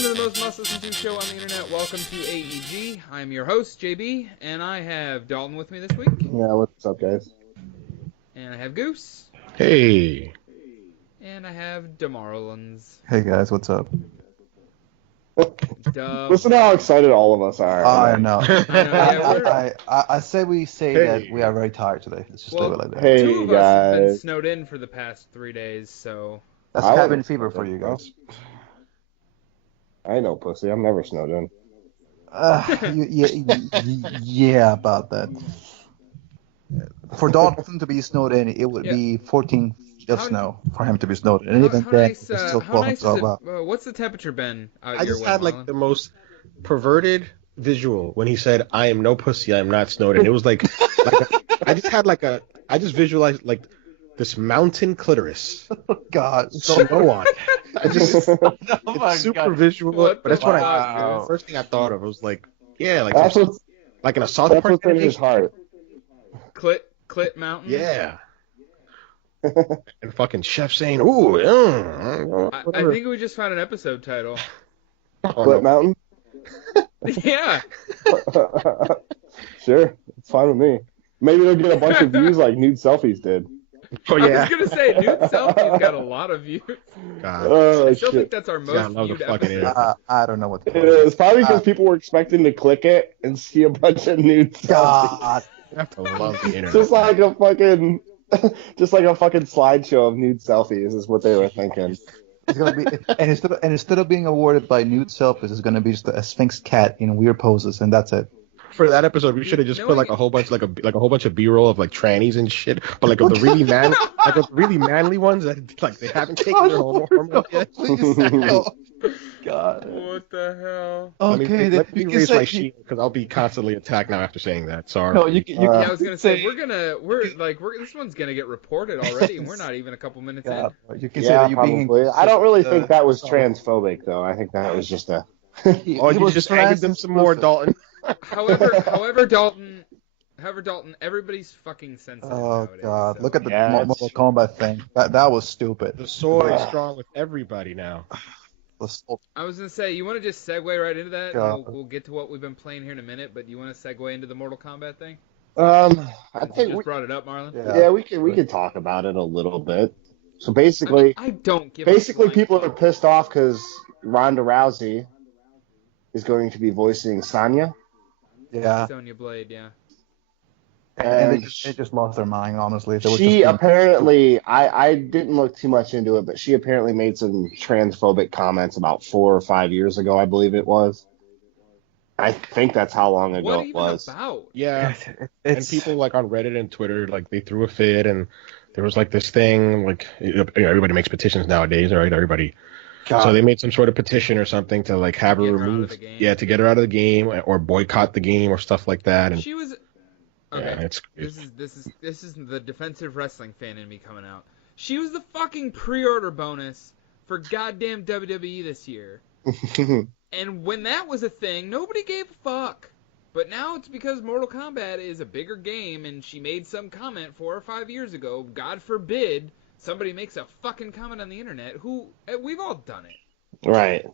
to the most must-listen to show on the internet. Welcome to AEG. I'm your host, JB, and I have Dalton with me this week. Yeah, what's up, guys? And I have Goose. Hey. And I have Demarlins. Hey guys, what's up? Listen to how excited all of us are. I know. I say that we are very tired today. Let's just leave it like that. Hey, two of us have been snowed in for the past 3 days, so... That's cabin fever for you guys. I know, pussy. I'm never snowed in. Yeah, about that. For Dalton to be snowed in, it would be 14 feet of snow for him to be snowed in. And even then, it's still 12 what's the temperature been out I your just way, had Marlon? like the most perverted visual when he said, "I am no pussy, I am not snowed in." It was like I just visualized like this mountain clitoris. God, snow on it. It's super God. visual, but that's what the first thing I thought of. I was like, yeah, like like in a South Park what's in his heart. Clit mountain? Yeah. And fucking chef saying, "Ooh, I think we just found an episode title. Clit Mountain? Yeah. Sure, it's fine with me. Maybe they'll get a bunch of views like nude selfies did. Oh yeah. I was gonna say nude selfies got a lot of views. God. I still think that's our most viewed episode. I don't know what it is. Probably because people were expecting to click it and see a bunch of nude selfies. God. You have to love the internet. Just like a fucking slideshow of nude selfies is what they were thinking. It's gonna be, and instead of being awarded by nude selfies, it's gonna be just a Sphinx cat in weird poses, and that's it. For that episode, we should have just put like a whole bunch of B-roll of like trannies and shit, but like of the really manly ones that like they haven't taken their hormones yet. Please, no. God. What the hell? Okay, let me raise my shield because I'll be constantly attacked now after saying that. Sorry. No, you yeah, I was gonna say this one's gonna get reported already, and we're not even a couple minutes in. You can say you probably. I don't really think that was transphobic though. I think that was just a. You just angered them some more, Dalton. However, Dalton, everybody's fucking sensitive nowadays. God, so. look at the Mortal Kombat thing. That was stupid. The sword is strong with everybody now. I was gonna say, you want to just segue right into that? And we'll get to what we've been playing here in a minute. But you want to segue into the Mortal Kombat thing? I think we brought it up, Marlon. Yeah, we could talk about it a little bit. So basically, I don't give. Basically, people are pissed off because Ronda Rousey is going to be voicing Sonya. Yeah. Sonya Blade, yeah. And they just lost their mind, honestly. She apparently, I didn't look too much into it, but she apparently made some transphobic comments about 4 or 5 years ago, I believe it was. I think that's how long ago it was. About? Yeah. And people like on Reddit and Twitter, like they threw a fit, and there was like this thing, like everybody makes petitions nowadays, right? Everybody. God. So they made some sort of petition or something to like have her removed, to get her out of the game or boycott the game or stuff like that. And she was. Okay, yeah, this is the defensive wrestling fan in me coming out. She was the fucking pre-order bonus for goddamn WWE this year. And when that was a thing, nobody gave a fuck. But now it's because Mortal Kombat is a bigger game, and she made some comment 4 or 5 years ago. God forbid somebody makes a fucking comment on the internet. We've all done it. Right.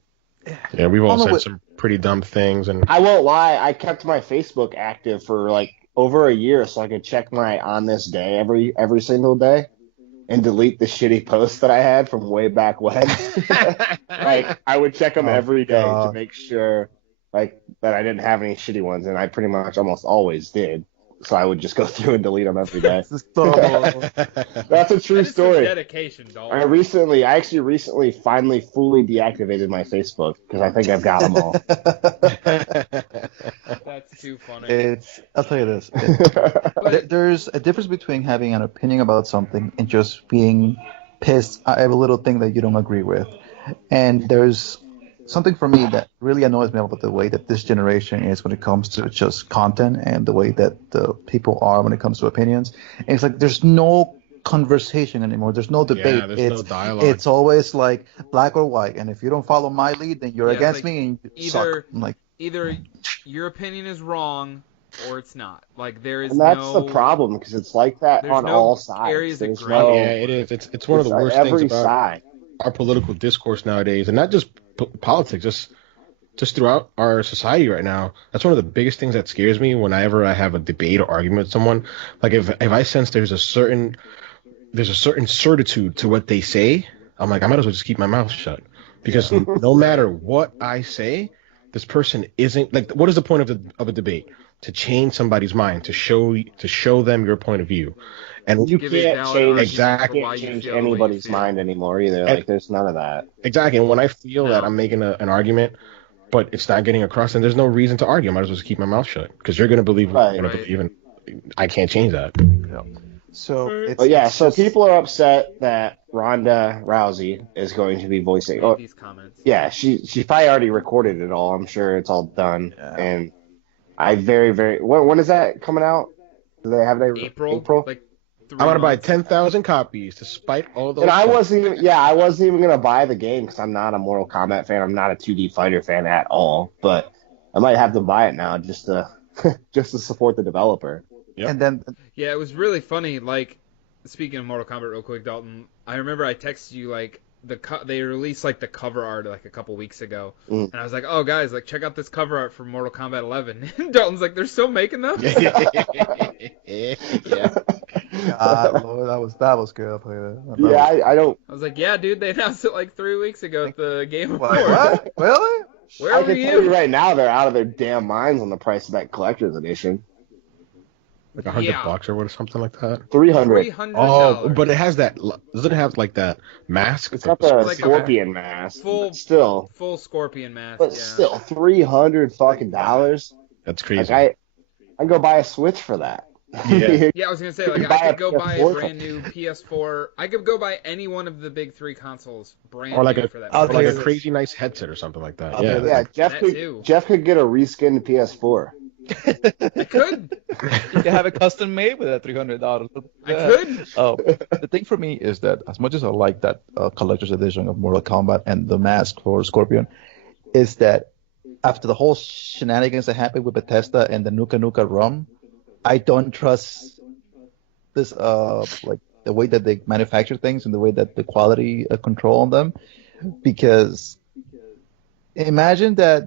Yeah, we've all said some pretty dumb things. And I won't lie, I kept my Facebook active for like over a year so I could check my on this day every single day and delete the shitty posts that I had from way back when. Like I would check them every day to make sure like that I didn't have any shitty ones, and I pretty much almost always did. So I would just go through and delete them every day. That's a true story. Dedication, dog. I actually recently finally fully deactivated my Facebook because I think I've got them all. That's too funny. I'll tell you this. There's a difference between having an opinion about something and just being pissed at a little thing that you don't agree with. And there's something for me that really annoys me about the way that this generation is when it comes to just content and the way that the people are when it comes to opinions. And it's like there's no conversation anymore. There's no debate. Yeah, there's no dialogue. It's always like black or white. And if you don't follow my lead, then you're against me and you suck. Either your opinion is wrong or it's not. Like there is and that's the problem because it's like that on all sides. It is. It's one of the worst things about side. Our political discourse nowadays, and not just politics, just just throughout our society right now, that's one of the biggest things that scares me whenever I have a debate or argument with someone. Like if I sense there's a certain certitude to what they say, I'm like, I might as well just keep my mouth shut. Because no matter what I say, this person isn't like. What is the point of a debate? To change somebody's mind, to show them your point of view, and you can't change feel anybody's mind anymore either. Like there's none of that. Exactly. And when I feel that I'm making an argument, but it's not getting across, then there's no reason to argue. I might as well just keep my mouth shut because you're gonna believe what you're gonna believe, and I can't change that. Yeah. So people are upset that Ronda Rousey is going to be voicing these comments. Yeah, she probably already recorded it all. I'm sure it's all done. Yeah. And I when is that coming out? Do they have it? April? Like I want to buy 10,000 copies despite all those. And I wasn't even gonna buy the game because I'm not a Mortal Kombat fan. I'm not a 2D fighter fan at all. But I might have to buy it now just to support the developer. Yep. And then it was really funny. Like, speaking of Mortal Kombat, real quick, Dalton, I remember I texted you like they released like the cover art like a couple weeks ago, and I was like, oh guys, like check out this cover art for Mortal Kombat 11. And Dalton's like, they're still making them. Yeah. God, that was good. I'll play that. I was like, yeah, dude, they announced it like 3 weeks ago at the Game Awards. What? Really? Where were can tell you right now they're out of their damn minds on the price of that collector's edition. Like $100 or what, or something like that. $300. Oh, but it has that. Does it have like that mask? It's got the scorpion mask. Full scorpion mask. But still, $300 fucking dollars. That's crazy. Like I can go buy a Switch for that. Yeah, I was gonna say like I could go buy a brand new PS4. I could go buy any one of the big three consoles brand new for that. Or like a crazy nice headset or something like that. Yeah, Jeff could get a reskinned PS4. I could. You can have it custom made with that $300. I could. Oh, the thing for me is that as much as I like that collector's edition of Mortal Kombat and the mask for Scorpion, is that after the whole shenanigans that happened with Bethesda and the Nuka Nuka ROM, I don't trust this like the way that they manufacture things and the way that the quality control on them, because imagine that.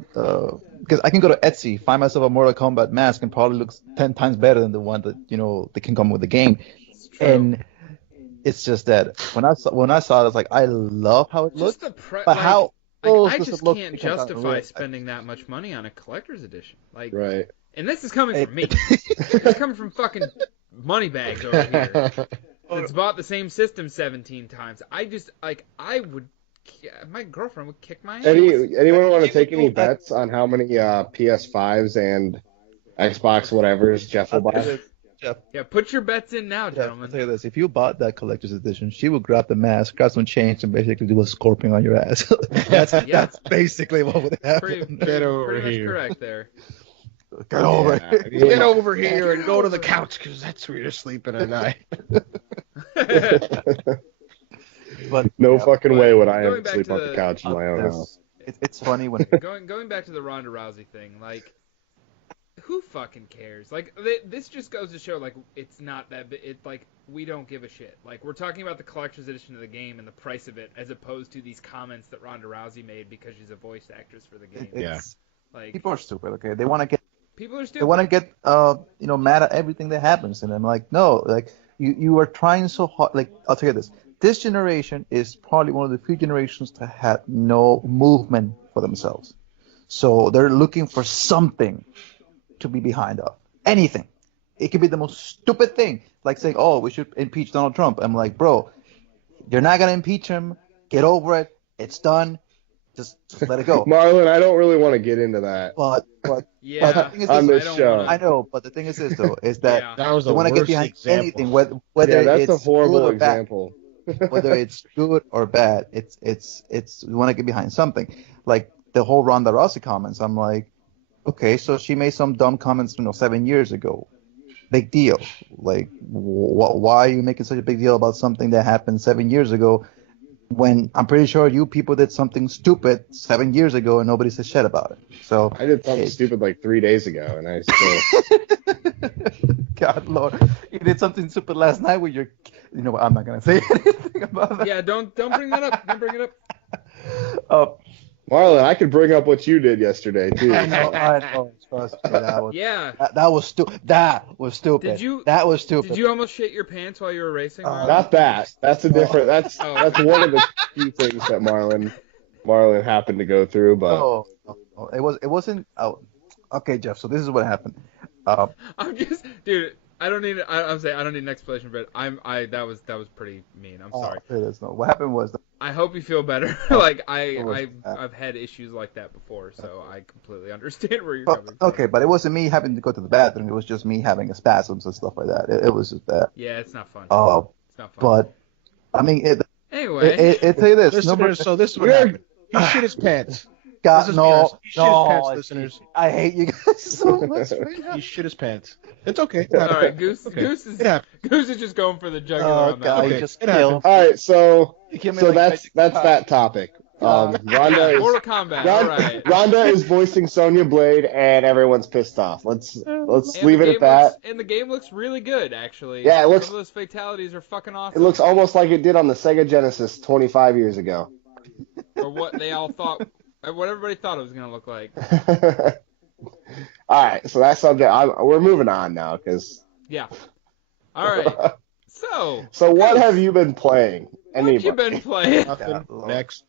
Because I can go to Etsy, find myself a Mortal Kombat mask, and probably looks 10 times better than the one that they can come with the game. And it's just that when I saw it, I was like, I love how it looks, but how I just can't justify spending that much money on a collector's edition. Like, right. And this is coming from me. It's coming from fucking moneybags over here. That's bought the same system 17 times. I would. My girlfriend would kick my ass. Anyone want to take any bets on how many PS5s and Xbox whatevers Jeff will buy? Yeah, put your bets in now, gentlemen. I'll tell you this: if you bought that collector's edition, she would grab the mask, grab some change, and basically do a scorpion on your ass. That's basically what would happen. Get over pretty here. Much correct there. Get over here. Get over here and go to the couch because that's where you're sleeping at night. But no fucking way would I ever sleep on the couch in my own house. It's funny when going back to the Ronda Rousey thing, like, who fucking cares? Like, this just goes to show, like, it's not that. It's like we don't give a shit. Like, we're talking about the collector's edition of the game and the price of it, as opposed to these comments that Ronda Rousey made because she's a voice actress for the game. Like, people are stupid. Okay, they want to get. People are stupid. They want to get mad at everything that happens, and I'm like, no, like you are trying so hard. Like, I'll tell you this. This generation is probably one of the few generations that had no movement for themselves. So they're looking for something to be behind of. Anything. It could be the most stupid thing. Like saying, oh, we should impeach Donald Trump. I'm like, bro, you're not going to impeach him. Get over it. It's done. Just let it go. Marlon, I don't really want to get into that. But yeah, the thing is on this show. I know, but the thing is this, though, is that that was they want to get behind example. anything, whether that's it's a horrible good or bad. example. Whether it's good or bad, it's we want to get behind something. Like the whole Ronda Rousey comments, I'm like, okay, so she made some dumb comments, 7 years ago. Big deal. Like, why are you making such a big deal about something that happened 7 years ago? When I'm pretty sure you people did something stupid 7 years ago and nobody said shit about it. So I did something stupid like 3 days ago, and I still. God Lord, you did something stupid last night with your. I'm not gonna say anything about that. Yeah, don't bring that up. Don't bring it up. Marlon, I could bring up what you did yesterday too. I know. Trust me, Yeah. that was stupid. That was stupid. That was stupid. Did you almost shit your pants while you were racing? Not that. That's a different. That's one of the few things that Marlon happened to go through, but no, it wasn't. Oh, okay, Jeff. So this is what happened. I'm just, dude. I don't need an explanation, but that was pretty mean. I'm sorry. It is no. What happened was. I hope you feel better. Like I've had issues like that before, so I completely understand where you're coming from. Okay, but it wasn't me having to go to the bathroom. It was just me having spasms and stuff like that. It was just that. Yeah, it's not fun. Oh, it's not fun. But I mean, anyway, it tell you this. So this is what happened. He shit his pants. Listeners. I hate you guys so much right now. He shit his pants. It's okay. All right, Goose is just going for the jugular on that. Okay. Just kill. All right, so that's that topic. Ronda Mortal Kombat. All right. Ronda is voicing Sonya Blade, and everyone's pissed off. Let's leave it at that. And the game looks really good, actually. Yeah, it looks. Some of those fatalities are fucking awesome. It looks almost like it did on the Sega Genesis 25 years ago. Or what they all thought. What everybody thought it was gonna look like. All right, so that subject. We're moving on now, because. Yeah. All right. So what have you been playing? What have you been playing? Nothing. Next.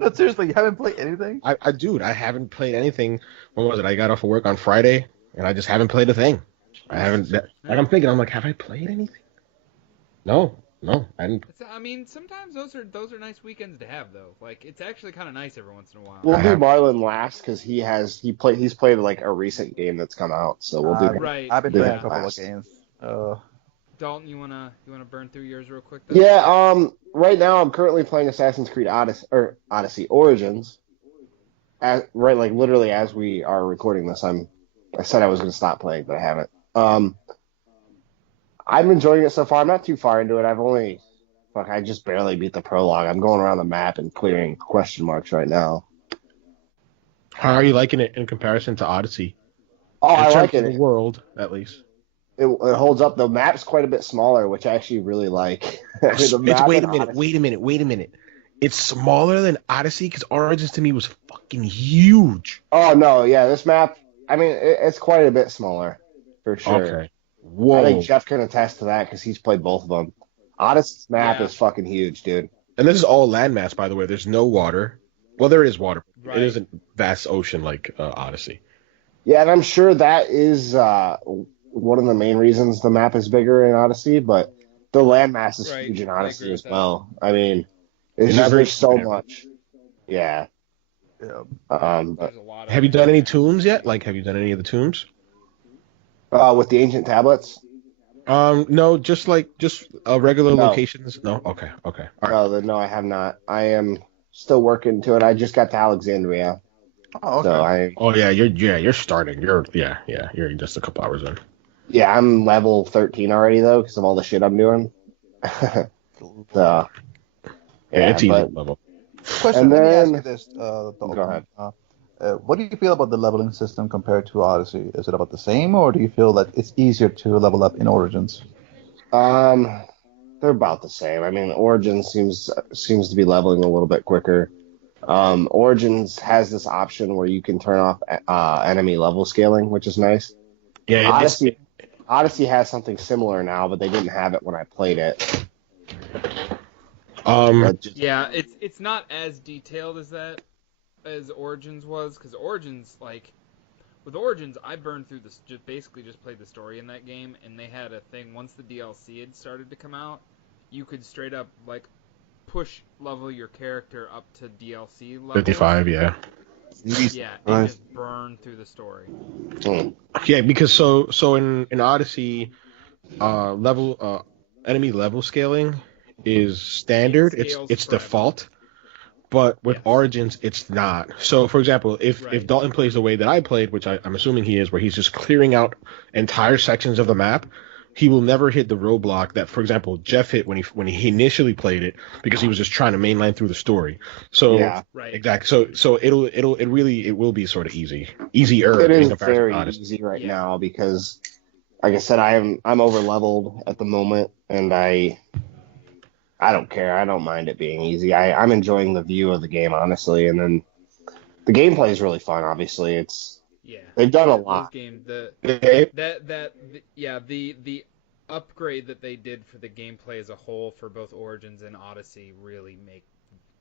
No, seriously, you haven't played anything? Dude, I haven't played anything. When was it? I got off of work on Friday, and I just haven't played a thing. I haven't. I'm thinking. I'm like, have I played anything? No, I didn't. I mean, sometimes those are nice weekends to have, though. Like, it's actually kind of nice every once in a while. We'll do Marlon last because he's played like a recent game that's come out, so we'll do. Right. I've been playing a couple of games. Dalton, you wanna burn through yours real quick? Though? Yeah. Right now I'm currently playing Assassin's Creed Odyssey Origins. Literally as we are recording this, I said I was gonna stop playing, but I haven't. I'm enjoying it so far. I'm not too far into it. I just barely beat the prologue. I'm going around the map and clearing question marks right now. How are you liking it in comparison to Odyssey? Oh, I like it. The world, at least. It holds up. The map's quite a bit smaller, which I actually really like. Wait a minute. It's smaller than Odyssey because Origins to me was fucking huge. Oh, no, yeah. This map, I mean, it's quite a bit smaller, for sure. Okay. Whoa. I think Jeff can attest to that because he's played both of them. Odyssey's map is fucking huge, dude. And this is all landmass, by the way. There's no water. Well, there is water. Right. It isn't vast ocean like Odyssey. Yeah, and I'm sure that is one of the main reasons the map is bigger in Odyssey, but the landmass is huge in Odyssey as well. I mean, there's so much. Yeah. But, have you done any tombs yet? Like, have you done any of the tombs? With the ancient tablets? No, just regular locations. No, okay. All right. No, I have not. I am still working to it. I just got to Alexandria. Oh, okay. So you're starting. You're just a couple hours in. Yeah, I'm level 13 already though because of all the shit I'm doing. So it's easy level. Question. Let me ask you this. Go ahead. What do you feel about the leveling system compared to Odyssey? Is it about the same, or do you feel that it's easier to level up in Origins? They're about the same. I mean, Origins seems to be leveling a little bit quicker. Origins has this option where you can turn off enemy level scaling, which is nice. Yeah, Odyssey has something similar now, but they didn't have it when I played it. Yeah, it's not as detailed as Origins was, because Origins, with Origins, I burned through this, basically just played the story in that game, and they had a thing, once the DLC had started to come out, you could straight up, push level your character up to DLC level. 55, yeah. Yeah, and just burn through the story. Yeah, because so in Odyssey, enemy level scaling is standard. It's default. But with Origins, it's not. So, for example, if Dalton plays the way that I played, which I'm assuming he is, where he's just clearing out entire sections of the map, he will never hit the roadblock that, for example, Jeff hit when he initially played it because he was just trying to mainline through the story. So, exactly. So it will be sort of easier. It is very easy right now because, like I said, I'm over leveled at the moment, and I I don't care. I don't mind it being easy. I'm enjoying the view of the game, honestly, and then the gameplay is really fun. Obviously, they've done a lot. The upgrade that they did for the gameplay as a whole for both Origins and Odyssey really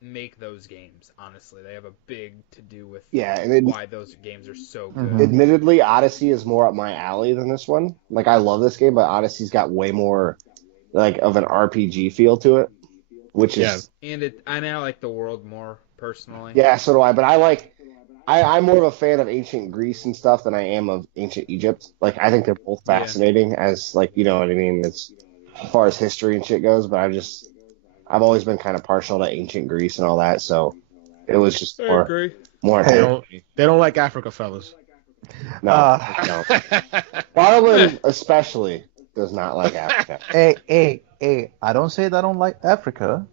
make those games. Honestly, they have a big to do with why those games are so good. Admittedly, Odyssey is more up my alley than this one. Like, I love this game, but Odyssey's got way more like of an RPG feel to it, which is I now like the world more personally. Yeah, so do I. But I'm more of a fan of ancient Greece and stuff than I am of ancient Egypt. Like, I think they're both fascinating as, like, you know what I mean, as far as history and shit goes. But I've always been kind of partial to ancient Greece and all that. So it was just more. They don't like Africa, fellas. No. Marlon especially does not like Africa. Hey, I don't say that I don't like Africa.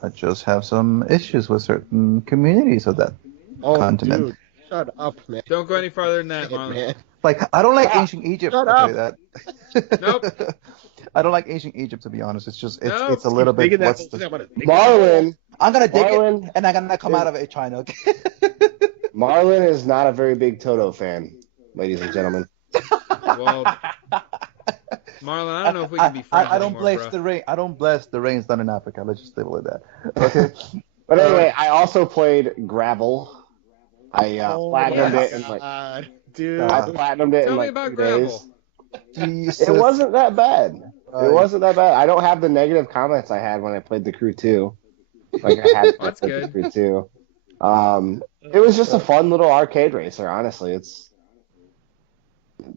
I just have some issues with certain communities of that continent. Dude, shut up, man. Don't go any farther than that, Marlon. Like, I don't like ancient Egypt. Shut I'll tell you that. Nope. I don't like ancient Egypt, to be honest. It's just, it's a little bit. Marlon. I'm gonna dig it, and I'm gonna come out of it, China. Marlon is not a very big Toto fan, ladies and gentlemen. Well, Marlon, I don't know if we can be friends I don't anymore, bless bro. the rain. I don't bless the rains done in Africa. Let's just leave it like that. Okay. But anyway, I also played Gravel. I platinumed it in like. Dude. I platinumed it in like 2 days. Jesus. It wasn't that bad. It wasn't that bad. I don't have the negative comments I had when I played the Crew 2. Like I had That's good. the Crew 2. It was just a fun little arcade racer. Honestly, it's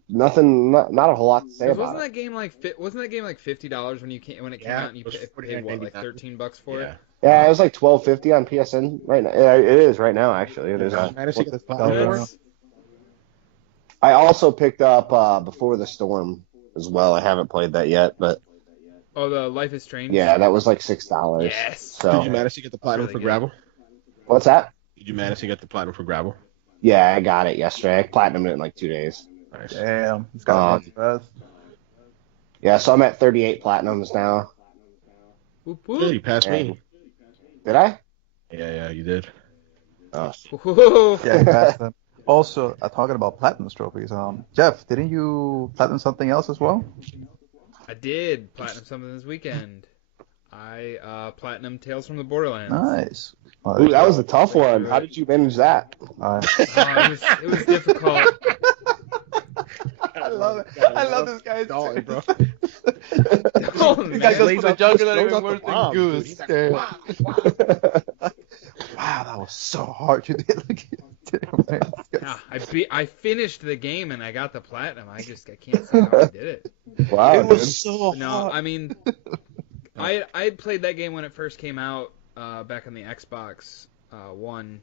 nothing. Not a whole lot to say about Wasn't that game like $50 when it came out and you paid what, like $13 for it? Yeah, it was like $12.50 on PSN right now. Yeah, it is right now actually. It is. I also picked up Before the Storm as well. I haven't played that yet, but the Life is Strange. Yeah, that was like $6. Yes. So did you manage to get the platinum for Gravel? What's that? Did you manage to get the platinum for Gravel? Yeah, I got it yesterday. I platinumed it in like 2 days. Nice. Damn, it's got fast. Yeah, so I'm at 38 platinums now. Whoop, whoop. Yeah, you passed me. Did I? Yeah, you did. Oh. Yeah, you passed them. Also, talking about platinum trophies, Jeff, didn't you platinum something else as well? I did platinum something this weekend. I platinum Tales from the Borderlands. Nice. Ooh, that was a tough one. How did you manage that? It was difficult. I love it. I love this guy. Dalton, bro. This guy goes for the juggler even worse than Goose. Like, wow, that was so hard. You did. I finished the game and I got the platinum. I can't say how I did it. Wow, it was so hard. No, I mean, I had played that game when it first came out back on the Xbox One.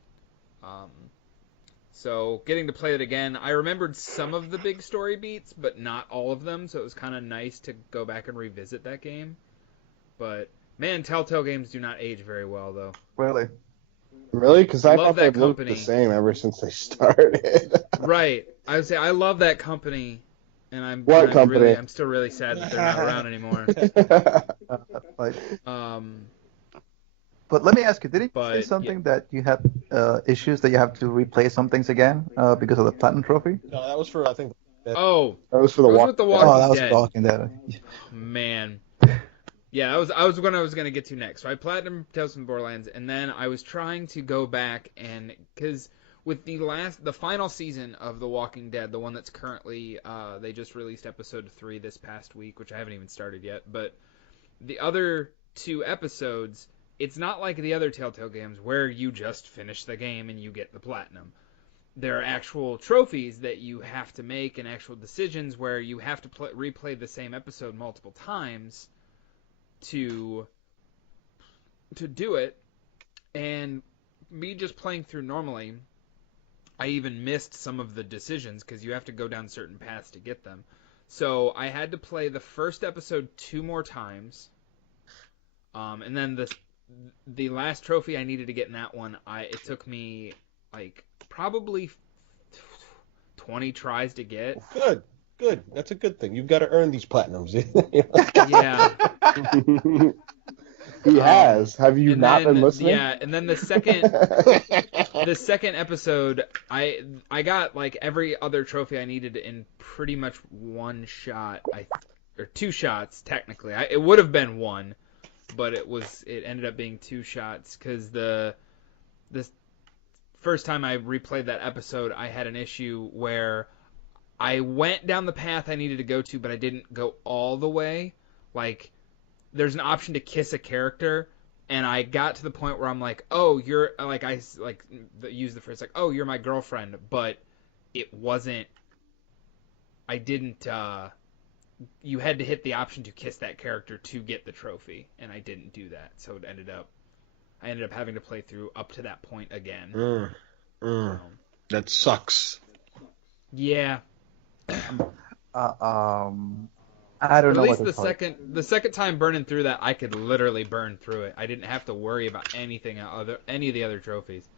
So getting to play it again, I remembered some of the big story beats, but not all of them. So it was kind of nice to go back and revisit that game. But man, Telltale games do not age very well, though. Really? Really? Because I thought they that looked company. the same ever since they started. Right. I would say I love that company, and I'm still really sad that they're not around anymore. But let me ask you, did he say something that you had issues that you have to replay some things again because of the platinum trophy? No, that was for, I think. That was for the Walking Dead. Oh, that was Walking Dead. Man. Yeah, I was what I was going to get to next. So I platinum Tales from the Borderlands, and then I was trying to go back because with the final season of The Walking Dead, the one that's currently, they just released episode 3 this past week, which I haven't even started yet, but the other 2 episodes, it's not like the other Telltale games where you just finish the game and you get the platinum. There are actual trophies that you have to make and actual decisions where you have to replay the same episode multiple times to do it. And me just playing through normally, I even missed some of the decisions because you have to go down certain paths to get them. So I had to play the first episode 2 more times. And then the last trophy I needed to get in that one, it took me like probably 20 tries to get. Good. That's a good thing. You've got to earn these platinums. Yeah. He has. Have you and not then, been listening? Yeah, and then the second episode, I got like every other trophy I needed in pretty much one shot. Or two shots technically. It would have been one, but it ended up being two shots because the first time I replayed that episode, I had an issue where I went down the path I needed to go to, but I didn't go all the way. Like, there's an option to kiss a character, and I got to the point where I'm like, oh, you're, like, I, like, use the phrase, like, oh, you're my girlfriend, but it wasn't, I didn't, you had to hit the option to kiss that character to get the trophy, and I didn't do that, so I ended up having to play through up to that point again. That sucks. Yeah. I don't know. At least the second time burning through that, I could literally burn through it. I didn't have to worry about any of the other trophies.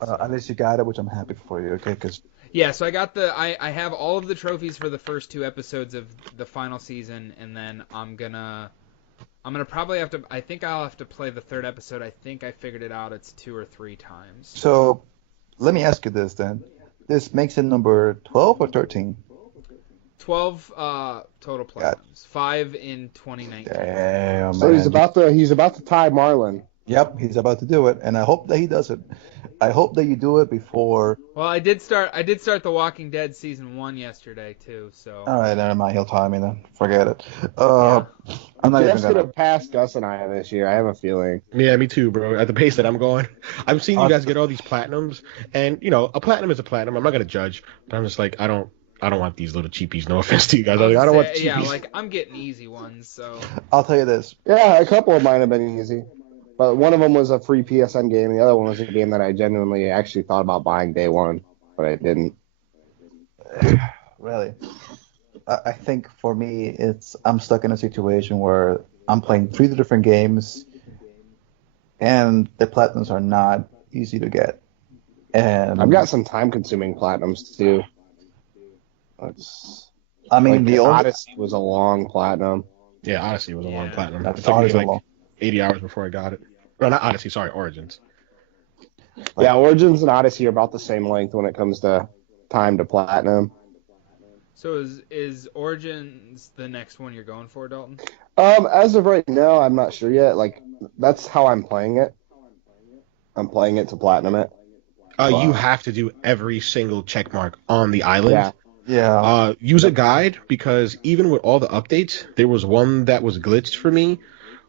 At least you got it, which I'm happy for you. Okay, because yeah, so I got I have all of the trophies for the first two episodes of the final season, and then I'm gonna probably have to. I think I'll have to play the third episode. I think I figured it out. It's 2 or 3 times. So, let me ask you this then. This makes it number 12 or 13? 12 total platinums. 5 in 2019. Damn, so man. he's about to tie Marlon. Yep, he's about to do it, and I hope that he does it. I hope that you do it before. Well, I did start The Walking Dead season 1 yesterday too. So. All right, never mind. He'll tie me then. Forget it. Yeah. I'm not Jeff's even gonna pass Gus and I this year. I have a feeling. Yeah, me too, bro. At the pace that I'm going, I've seen you guys get all these platinums, and a platinum is a platinum. I'm not gonna judge, but I'm just like, I don't want these little cheapies. No offense to you guys. I don't want cheapies. Yeah, like I'm getting easy ones, so. I'll tell you this. Yeah, a couple of mine have been easy. But one of them was a free PSN game, and the other one was a game that I genuinely actually thought about buying day one, but I didn't. Really? I think for me, I'm stuck in a situation where I'm playing 3 different games, and the platinums are not easy to get. And I've got some time-consuming platinums, too. I mean, the Odyssey was a long platinum. Yeah, Odyssey was a long platinum. That's it took me long. 80 hours before I got it. No, not Odyssey, sorry, Origins. Yeah, Origins and Odyssey are about the same length when it comes to time to platinum. So is Origins the next one you're going for, Dalton? As of right now, I'm not sure yet. Like, that's how I'm playing it. I'm playing it to platinum it. You have to do every single check mark on the island. Yeah. Use a guide, because even with all the updates, there was one that was glitched for me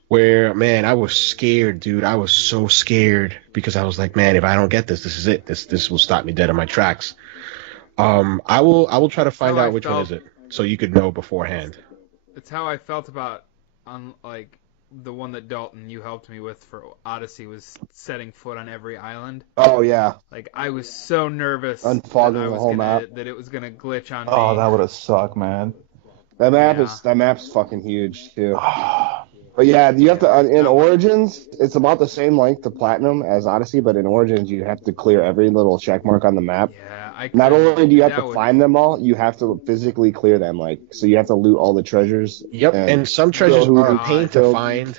where, man, I was scared, dude. I was so scared because I was like, man, if I don't get this is it. This will stop me dead in my tracks. I will try to find out which one is it, so you could know beforehand. It's how I felt about like the one that Dalton you helped me with for Odyssey was setting foot on every island. Oh yeah. Like I was so nervous unfogging the whole map that it was gonna glitch on me. Oh, that would have sucked, man. That map's fucking huge too. But yeah, you have to in Origins, it's about the same length to platinum as Odyssey, but in Origins you have to clear every little check mark on the map. Yeah, not only do you have to find them all, you have to physically clear them. Like, so you have to loot all the treasures. Yep, and some treasures are a pain to find.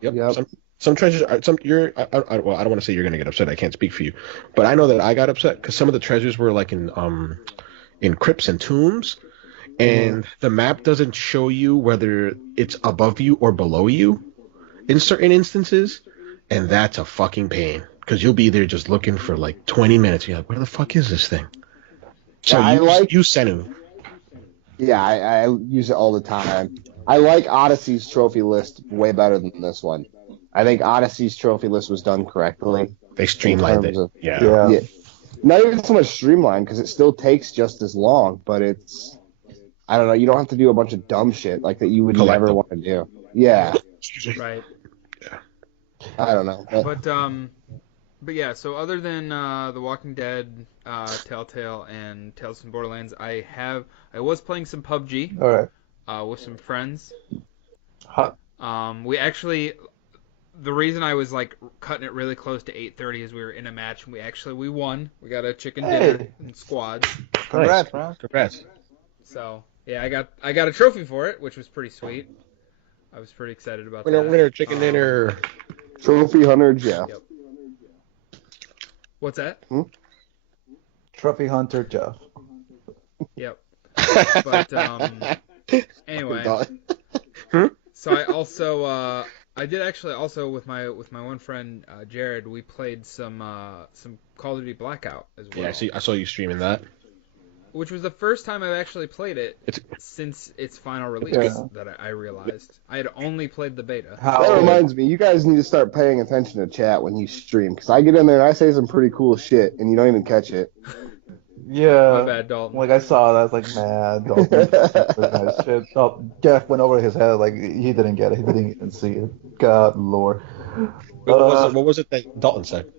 Yep. Some treasures are I don't want to say you're gonna get upset. I can't speak for you, but I know that I got upset because some of the treasures were like in crypts and tombs. And the map doesn't show you whether it's above you or below you in certain instances. And that's a fucking pain. Because you'll be there just looking for like 20 minutes. You're like, where the fuck is this thing? So use Senu. Yeah, I use it all the time. I like Odyssey's trophy list way better than this one. I think Odyssey's trophy list was done correctly. They streamlined it. Yeah. Not even so much streamlined, because it still takes just as long, but it's... I don't know. You don't have to do a bunch of dumb shit like that you would never want to do. Yeah. Right. Yeah. I don't know. But yeah. So other than The Walking Dead, Telltale, and Tales from Borderlands, I was playing some PUBG. All right. With some friends. Huh. We actually. The reason I was like cutting it really close to 8:30 is we were in a match and we won. We got a chicken dinner in squads. Congrats, bro. Congrats. So. Yeah, I got a trophy for it, which was pretty sweet. I was pretty excited about Winner, that. winner, chicken dinner. Trophy hunter Jeff. Yep. What's that? Trophy hunter Jeff. Yep. But anyway. So I also I did actually also with my one friend Jared, we played some Call of Duty Blackout as well. Yeah, I saw you streaming that. Which was the first time I've actually played it since its final release that I realized. I had only played the beta. That reminds me, you guys need to start paying attention to chat when you stream, because I get in there and I say some pretty cool shit, and you don't even catch it. Yeah. My bad, Dalton. Like I saw that, I was like, man, Dalton. Shit. Oh, Jeff went over his head like he didn't get it. He didn't even see it. God Lord. What was it that Dalton said?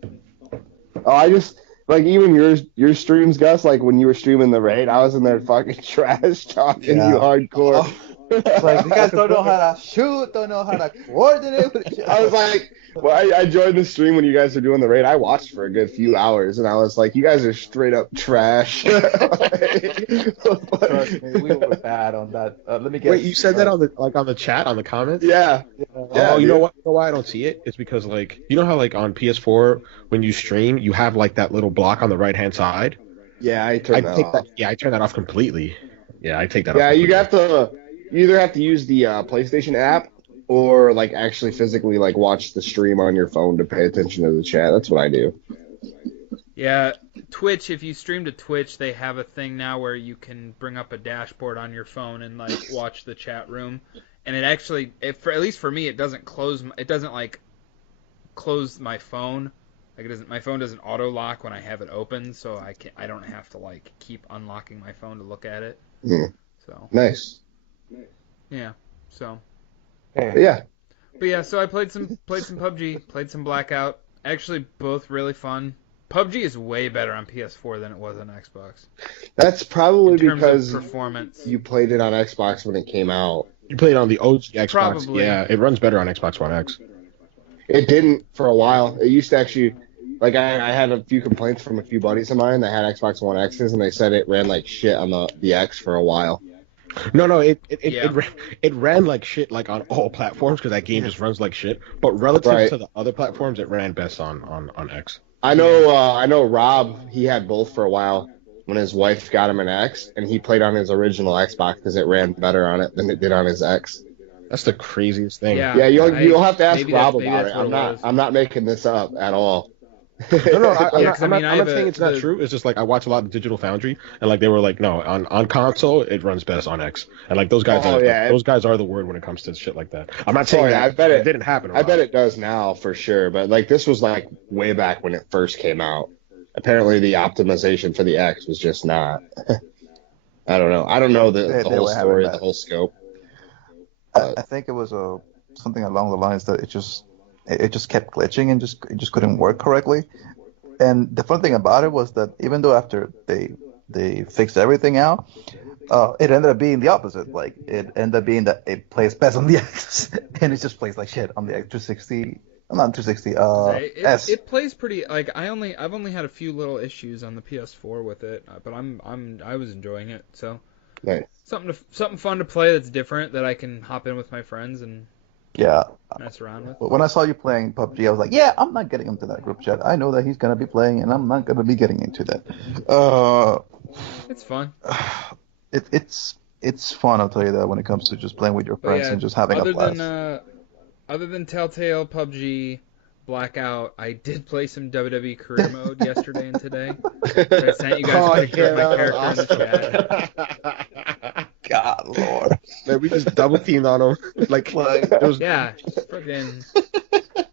Oh, I just like even your streams, Gus. Like when you were streaming the raid, I was in there fucking trash talking you hardcore. It's like, you guys don't know how to shoot, don't know how to coordinate. I was like, well, I joined the stream when you guys were doing the raid. I watched for a good few hours, and I was like, you guys are straight up trash. Trust me, we were bad on that. Let me get. Wait, you said that on the chat, on the comments? Yeah. Oh, you know what? You know why I don't see it? It's because like you know how like on PS4 when you stream you have like that little block on the right hand side. Yeah, I turn that off. I turn that off completely. Yeah, I take that off. Yeah, completely. you either have to use the PlayStation app or like actually physically like watch the stream on your phone to pay attention to the chat. That's what I do. Yeah, Twitch, if you stream to Twitch, they have a thing now where you can bring up a dashboard on your phone and like watch the chat room. And it actually, at least for me, it doesn't close my phone. Like my phone doesn't auto lock when I have it open, so I don't have to like keep unlocking my phone to look at it. So nice. Yeah. So. Yeah. But yeah, so I played some PUBG, played some Blackout. Actually, both really fun. PUBG is way better on PS4 than it was on Xbox. That's probably because performance. You played it on Xbox when it came out. You played it on the OG Xbox. Probably. Yeah, it runs better on Xbox One X. It didn't for a while. It used to actually, like I had a few complaints from a few buddies of mine that had Xbox One X's, and they said it ran like shit on the X for a while. No, it ran like shit like on all platforms because that game just runs like shit. But relative to the other platforms, it ran best on X. I know Rob, he had both for a while when his wife got him an X, and he played on his original Xbox because it ran better on it than it did on his X. That's the craziest thing. Yeah, you'll have to ask Rob about it. I'm not making this up at all. No, I'm not saying it's not true. It's just like I watch a lot of Digital Foundry, and like they were like, no, on console it runs best on X, and like those guys, those guys are the word when it comes to shit like that. I'm not saying that. I bet it didn't happen. I bet it does now for sure, but like this was like way back when it first came out. Apparently the optimization for the X was just not. I don't know. I don't know the whole story, the whole scope. I think it was something along the lines that it just kept glitching and it just couldn't work correctly. And the fun thing about it was that even though after they fixed everything out, it ended up being the opposite. Like it ended up being that it plays best on the X and it just plays like shit on the X360. Not 360. S. It plays pretty. Like I've only had a few little issues on the PS4 with it, but I was enjoying it. So nice. Something fun to play that's different that I can hop in with my friends and mess around with. When I saw you playing PUBG, I was like, yeah, I'm not getting into that group chat. I know that he's gonna be playing, and I'm not gonna be getting into that. It's fun. It's fun. I'll tell you that when it comes to just playing with your friends and just having a blast. Other than Telltale, PUBG, Blackout, I did play some WWE Career Mode yesterday and today. I sent you guys a picture of my character in the chat. God, Lord. Man, we just double teamed on him. Like it was... Yeah, fucking.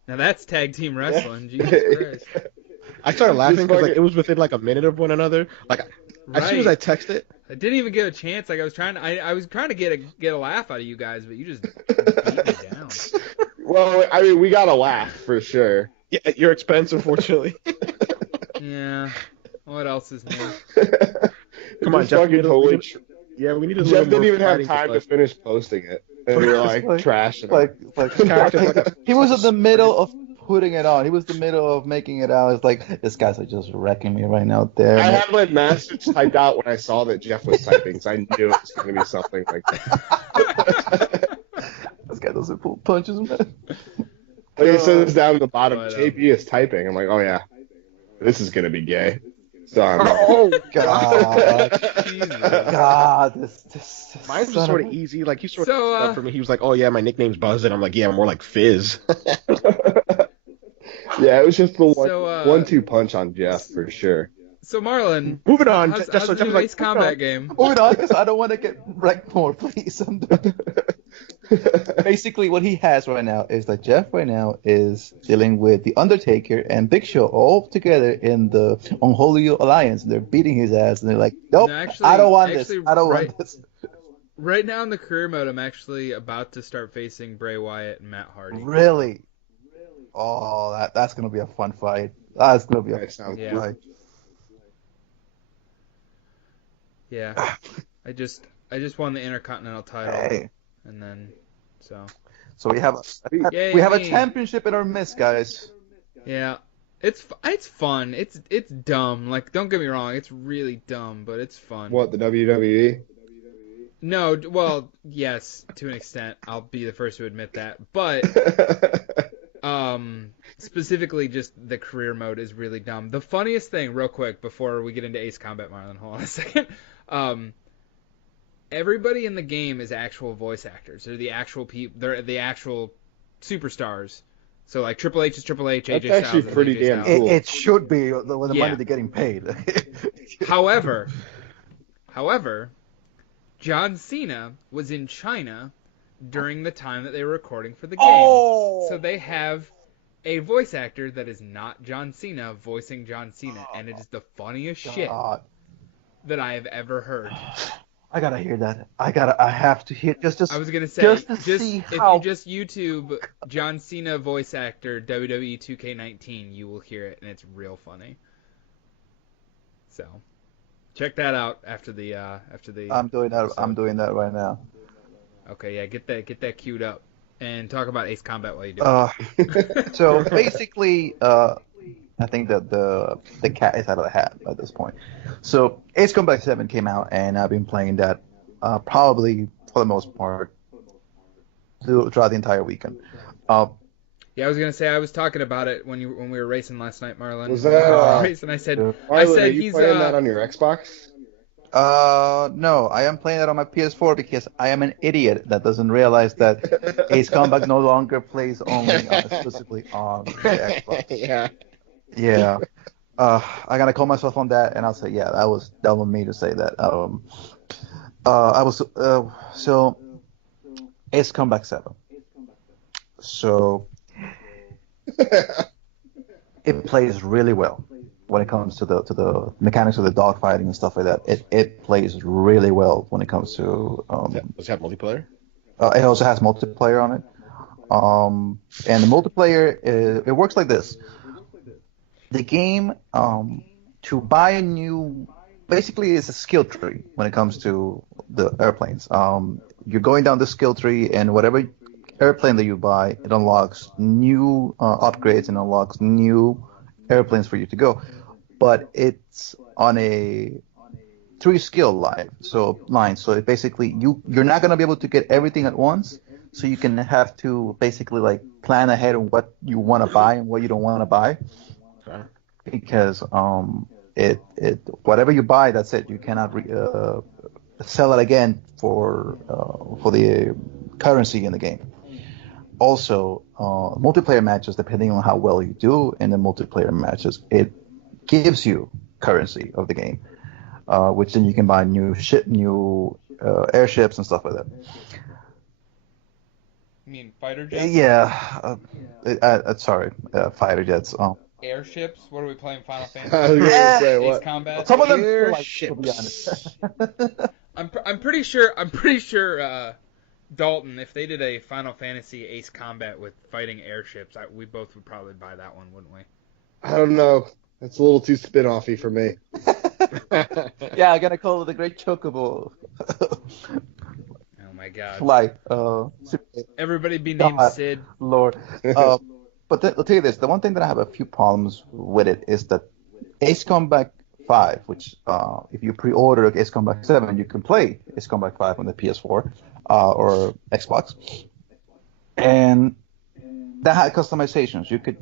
Now that's tag team wrestling. Jesus Christ. I started laughing because like it was within like a minute of one another. Like as soon as I texted, I didn't even get a chance. Like I was trying to get a laugh out of you guys, but you just beat me down. Well, I mean, we got a laugh for sure. Yeah, at your expense, unfortunately. Yeah. What else is new? Come on, Jeff. We need to. Jeff didn't even have time to finish posting it, and we were like trashing it. He was in the middle of putting it on. He was in the middle of making it out. It's like, this guy's just wrecking me right now. There. I had my message typed out when I saw that Jeff was typing, so I knew it was going to be something like that. This guy doesn't pull punches, man. Like it says down at the bottom, But, JP is typing. I'm like, oh yeah, this is gonna be gay. So Oh God, Jesus. God, this Mine's son just sort of of a- easy. Like, he sort So, of stuff for me. He was like, oh, yeah, my nickname's Buzz. And I'm like, yeah, I'm more like Fizz. yeah, it was just the So, 1-2 punch on Jeff for sure. So Marlon, Moving on. how's Just so the Jeff's new like, Ace Combat game? Moving on, because I don't want to get wrecked more, please. I'm done. Basically, what he has right now is that Jeff right now is dealing with the Undertaker and Big Show all together in the Unholy Alliance. They're beating his ass, and they're like, "Nope, No, actually- I don't want actually, this. I don't right- want this." Right now in the career mode, I'm actually about to start facing Bray Wyatt and Matt Hardy. Really? Oh, that's gonna be a fun fight. That's gonna be a That sounds Yeah. cool. fight. Yeah, I just won the Intercontinental title, Hey, and then so we have Yay, a me. championship in our midst, guys. yeah, it's fun. It's dumb. Like, don't get me wrong, it's really dumb, but it's fun. What, the WWE? No, well, yes, to an extent. I'll be the first to admit that, but specifically just the career mode is really dumb. The funniest thing, real quick, before we get into Ace Combat, Marlon, hold on a second. Everybody in the game is actual voice actors. They're the actual people. They're the actual superstars. So like Triple H is Triple H, That's AJ actually Styles is pretty AJ damn Styles. cool. It should be with the Yeah. money they're getting paid. However, John Cena was in China during the time that they were recording for the game. Oh! So they have a voice actor that is not John Cena voicing John Cena, and it is the funniest shit God. that I have ever heard. I gotta hear that. I have to hear just I was gonna say, just to just see if how you just YouTube John Cena voice actor WWE 2K19, you will hear it, and it's real funny. So, check that out after the. I'm doing that. I'm doing that right now. Okay, yeah, get that queued up, and talk about Ace Combat while you do it. So basically, I think that the cat is out of the hat at this point. So Ace Combat 7 came out, and I've been playing that probably for the most part throughout the entire weekend. Yeah, I was gonna say I was talking about it when we were racing last night, Marlon. Was that, racing? I said Marlon, are you he's playing that on your Xbox? No, I am playing that on my PS4 because I am an idiot that doesn't realize that Ace Combat no longer plays only exclusively on the Xbox. Yeah. Yeah. I gotta call myself on that, and I'll say, yeah, that was dumb of me to say that. So Ace Combat 7. So it plays really well when it comes to the mechanics of the dogfighting and stuff like that. It plays really well when it comes to. Does it have multiplayer? It also has multiplayer on it. And the multiplayer it works like this. The game to buy a new, basically it's a skill tree when it comes to the airplanes. You're going down the skill tree, and whatever airplane that you buy, it unlocks new upgrades and unlocks new airplanes for you to go. But it's on a 3 skill line. So it basically you're not gonna be able to get everything at once. So you can have to basically like plan ahead on what you want to buy and what you don't want to buy. Okay. Because whatever you buy, that's it. You cannot sell it again for the currency in the game. Also, multiplayer matches, depending on how well you do in the multiplayer matches, it gives you currency of the game, which then you can buy new airships and stuff like that. You mean fighter jets? Yeah, sorry, fighter jets. Airships? What are we playing? Final I was Fantasy? gonna say Ace what? Combat? Some of them, Airships. to be honest. I'm pretty sure Dalton, if they did a Final Fantasy Ace Combat with fighting airships, we both would probably buy that one, wouldn't we? I don't know. It's a little too spin-offy for me. Yeah, I'm gonna call it the Great Chocobo. Oh my god. Flight. Everybody be named God. Sid. Lord. But I'll tell you this: the one thing that I have a few problems with it is that Ace Combat 5, which if you pre-order Ace Combat 7, you can play Ace Combat 5 on the PS4 or Xbox. And that had customizations. You could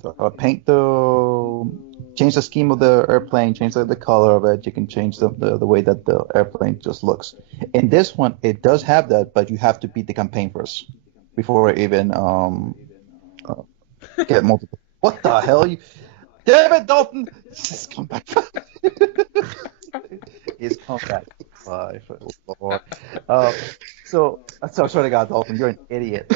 change the scheme of the airplane, change the color of it. You can change the way that the airplane just looks. In this one, it does have that, but you have to beat the campaign first before even get multiple. What the hell? Damn it, Dalton! Just come back. He's come back. Lord. So I swear to God, Dalton, you're an idiot.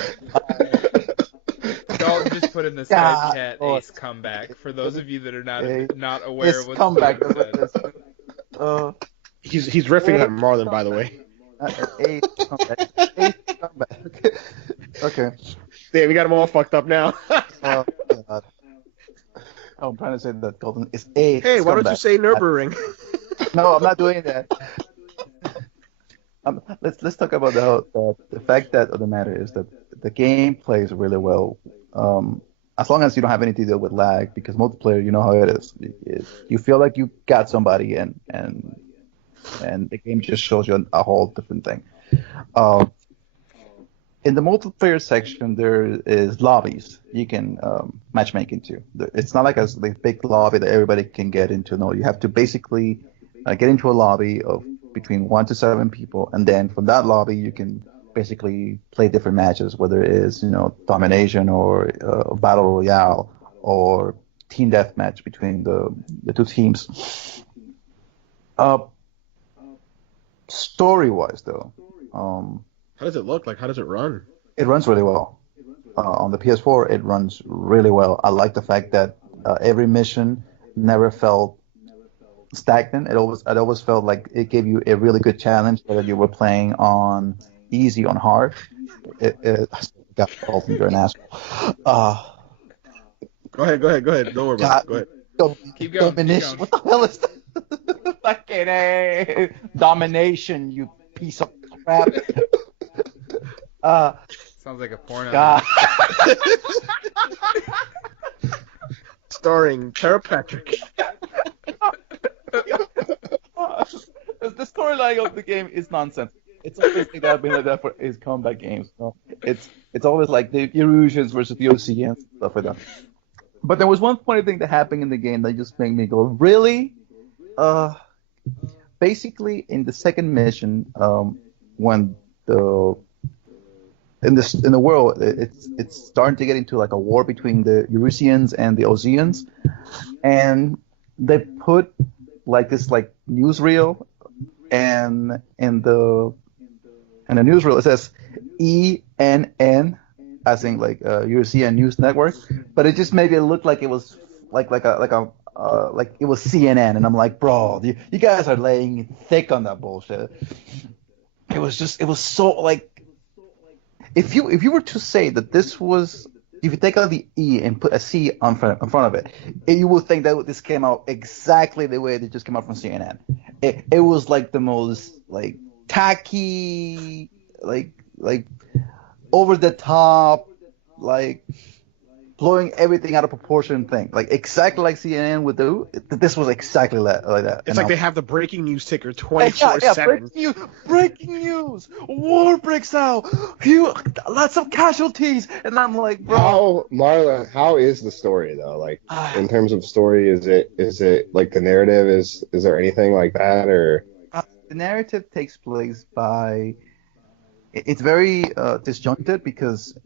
Dalton just put in the Skype chat Ace comeback. For those of you that are not aware of what's comeback. He's riffing on Marlon, by the way. Ace comeback. Ace comeback. Okay. Damn, we got him all fucked up now. God. I'm trying to say that Dalton is Ace. Hey, why don't you say Nürburgring? No, I'm not doing that. Let's talk about the fact that the matter is that the game plays really well. As long as you don't have anything to deal with lag, because multiplayer, you know how it is. You feel like you got somebody, and the game just shows you a whole different thing. In the multiplayer section, there is lobbies you can matchmake into. It's not like a big lobby that everybody can get into. No, you have to basically get into a lobby of between 1 to 7 people, and then from that lobby you can basically play different matches, whether it is domination or battle royale or team deathmatch between the two teams. Story-wise, though, how does it look? Like, how does it run? It runs really well. On the PS4, it runs really well. I like the fact that every mission never felt stagnant. It always felt like it gave you a really good challenge, whether you were playing on easy, on hard. It got Dalton, you're an asshole. Go ahead. Don't worry about it. Go ahead. Keep going. Domination. What the hell is that? Fucking A. Domination, you piece of crap. Sounds like a porno. God. Starring Tara Patrick. The storyline of the game is nonsense. It's always like that, been like that for his combat games. No? It's always like the Erusians versus the OCNs and stuff like that. But there was one funny thing that happened in the game that just made me go, really? Basically, in the second mission, when in the world, it's starting to get into like a war between the Erusians and the Oseans, and they put like this like newsreel, and in the newsreel it says ENN, as in like European News Network, but it just made it look like it was like it was CNN, and I'm like, bro, you guys are laying thick on that bullshit. It was so like, if you were to say that this was, if you take out the E and put a C in front of it, you would think that this came out exactly the way it just came out from CNN. It was like the most like tacky, like over the top, like blowing everything out of proportion thing, like exactly like CNN would do. This was exactly like that. It's like they have the breaking news ticker 24/7. Breaking news! War breaks out! Lots of casualties! And I'm like, bro. Marlon, how is the story though? Like, in terms of story, is it like the narrative? Is there anything like that, or? The narrative takes place by. It's very disjointed, because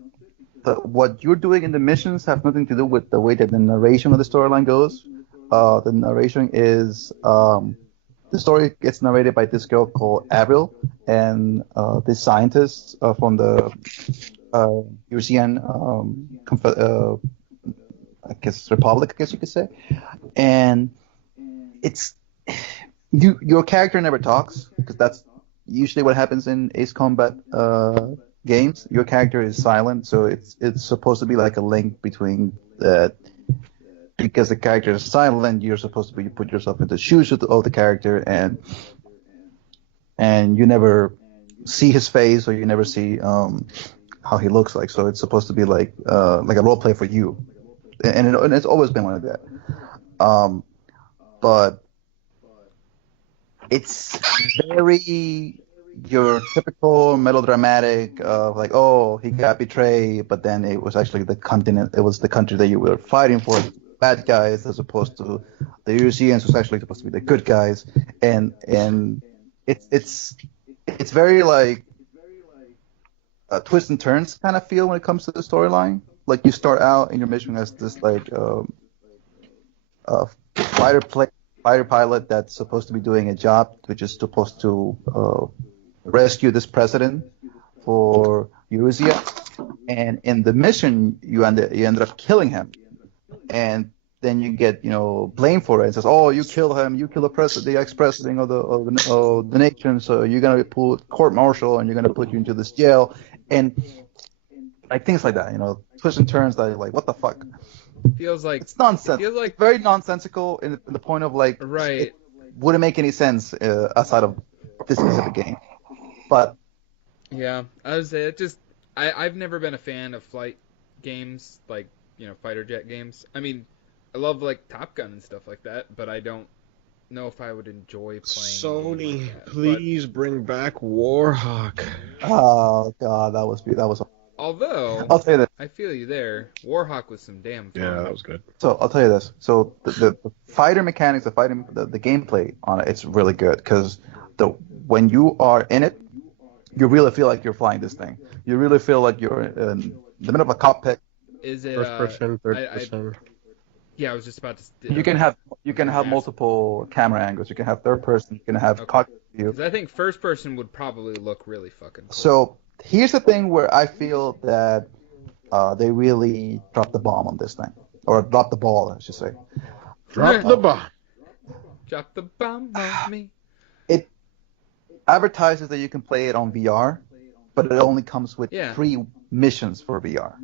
what you're doing in the missions have nothing to do with the way that the narration of the storyline goes. The narration is the story gets narrated by this girl called Avril, and this scientist from the European I guess Republic, I guess you could say. And it's your character never talks, because that's usually what happens in Ace Combat games. Your character is silent, so it's supposed to be like a link between that. Because the character is silent, you're supposed to put yourself into the shoes of the character, and you never see his face, or you never see how he looks like. So it's supposed to be like a role play for you, and it's always been like that. But it's very your typical melodramatic of like, oh, he got betrayed, but then it was actually the continent, it was the country that you were fighting for, bad guys, as opposed to the Europeans, who's actually supposed to be the good guys, and it's very like a twist and turns kind of feel when it comes to the storyline. Like you start out in your mission as this like fighter pilot that's supposed to be doing a job which is supposed to rescue this president for Eurasia, and in the mission you ended up killing him, and then you get blamed for it. It says, oh, you killed him, you killed the ex-president of the nation, so you're gonna be put court-martial and you're gonna put you into this jail, and like things like that, twists and turns that like, what the fuck. Feels like it's nonsense. It feels like very nonsensical in the point of like, right. It wouldn't make any sense outside of this specific game. But yeah, I would say it just I've never been a fan of flight games, like fighter jet games. I mean, I love like Top Gun and stuff like that, but I don't know if I would enjoy playing. Sony, like that. please bring back Warhawk. Oh god, that was. Although, I'll tell you this. I feel you there. Warhawk was some damn fun. Yeah, that was good. So I'll tell you this. So the fighter mechanics, the gameplay on it, it's really good because when you are in it, you really feel like you're flying this thing. You really feel like you're in the middle of a cockpit. Is it first person, third person? Yeah, I was just about to. You can have multiple camera angles. You can have third person. You can have cockpit view. Because I think first person would probably look really fucking cool. So here's the thing where I feel that they really dropped the bomb on this thing, or dropped the ball, I should say. Drop the bomb. Drop the bomb on me. It advertises that you can play it on VR, but it only comes with 3 missions for VR.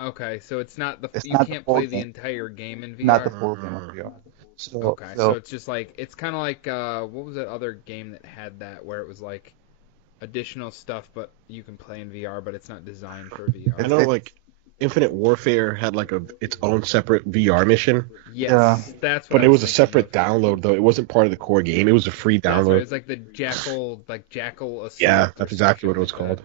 Okay, so it's not you not can't the play the game. entire game in VR. Not the full game on VR. So it's just like it's kind of like what was that other game that had that where it was like additional stuff, but you can play in VR, but it's not designed for VR. I know, like Infinite Warfare had like its own separate VR mission. Yes, that's. But it was a separate download, though. It wasn't part of the core game. It was a free download. Right. It was like the Jackal Assault. Yeah, that's exactly what it was called.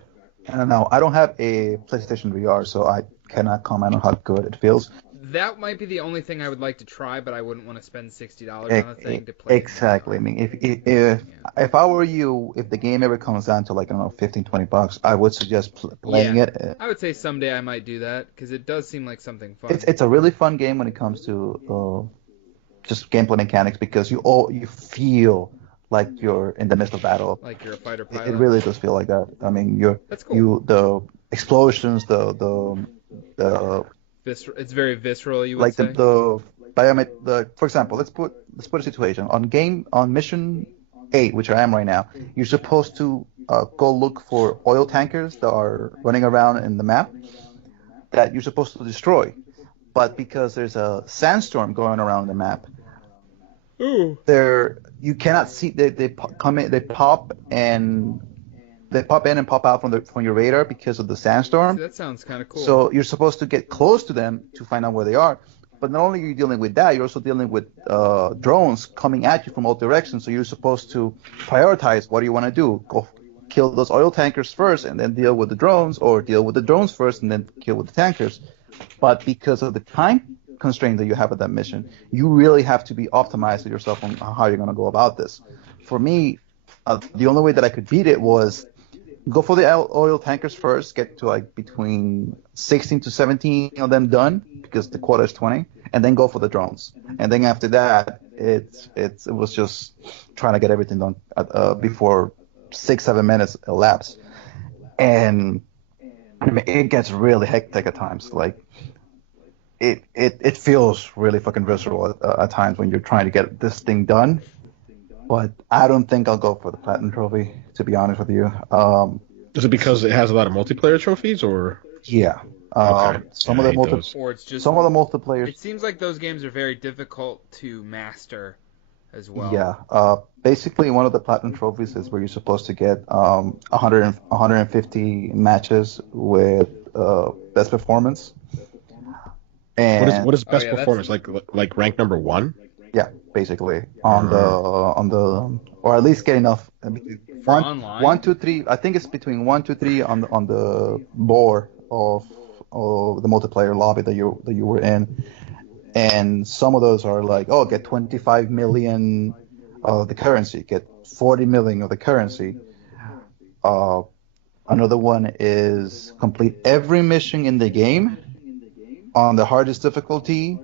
I don't know. I don't have a PlayStation VR, so I cannot comment on how good it feels. That might be the only thing I would like to try, but I wouldn't want to spend $60 on a thing to play. Exactly. I mean, if I were you, if the game ever comes down to like, I don't know, $15-20, I would suggest playing it. I would say someday I might do that because it does seem like something fun. It's a really fun game when it comes to just gameplay mechanics because you feel like you're in the midst of battle. Like you're a fighter pilot. It really does feel like that. I mean, that's cool. The explosions, it's very visceral. You would like say? For example, let's put a situation on mission 8, which I am right now. You're supposed to go look for oil tankers that are running around in the map that you're supposed to destroy, but because there's a sandstorm going around the map, you cannot see. They come in, they pop in and pop out from your radar because of the sandstorm. That sounds kind of cool. So you're supposed to get close to them to find out where they are. But not only are you dealing with that, you're also dealing with drones coming at you from all directions. So you're supposed to prioritize what do you want to do. Go kill those oil tankers first and then deal with the drones, or deal with the drones first and then deal with the tankers. But because of the time constraint that you have at that mission, you really have to be optimized with yourself on how you're going to go about this. For me, the only way that I could beat it was go for the oil tankers first, get to like between 16 to 17 of them done because the quota is 20, and then go for the drones. And then after that, it was just trying to get everything done before 6-7 minutes elapse. And I mean, it gets really hectic at times. Like it feels really fucking visceral at times when you're trying to get this thing done. But I don't think I'll go for the platinum trophy, to be honest with you. Is it because it has a lot of multiplayer trophies, or? Yeah. Okay. Some of the multiplayer. It seems like those games are very difficult to master as well. Yeah. Basically, one of the platinum trophies is where you're supposed to get 150 matches with best performance. And what is best performance? Like rank number 1? Yeah. basically on the or at least get enough. Online? 1, 2, 3. I think it's between 1, 2, 3 on the board of the multiplayer lobby that you were in, and some of those are like, oh, get 25 million of the currency, get 40 million of the currency. Another one is complete every mission in the game on the hardest difficulty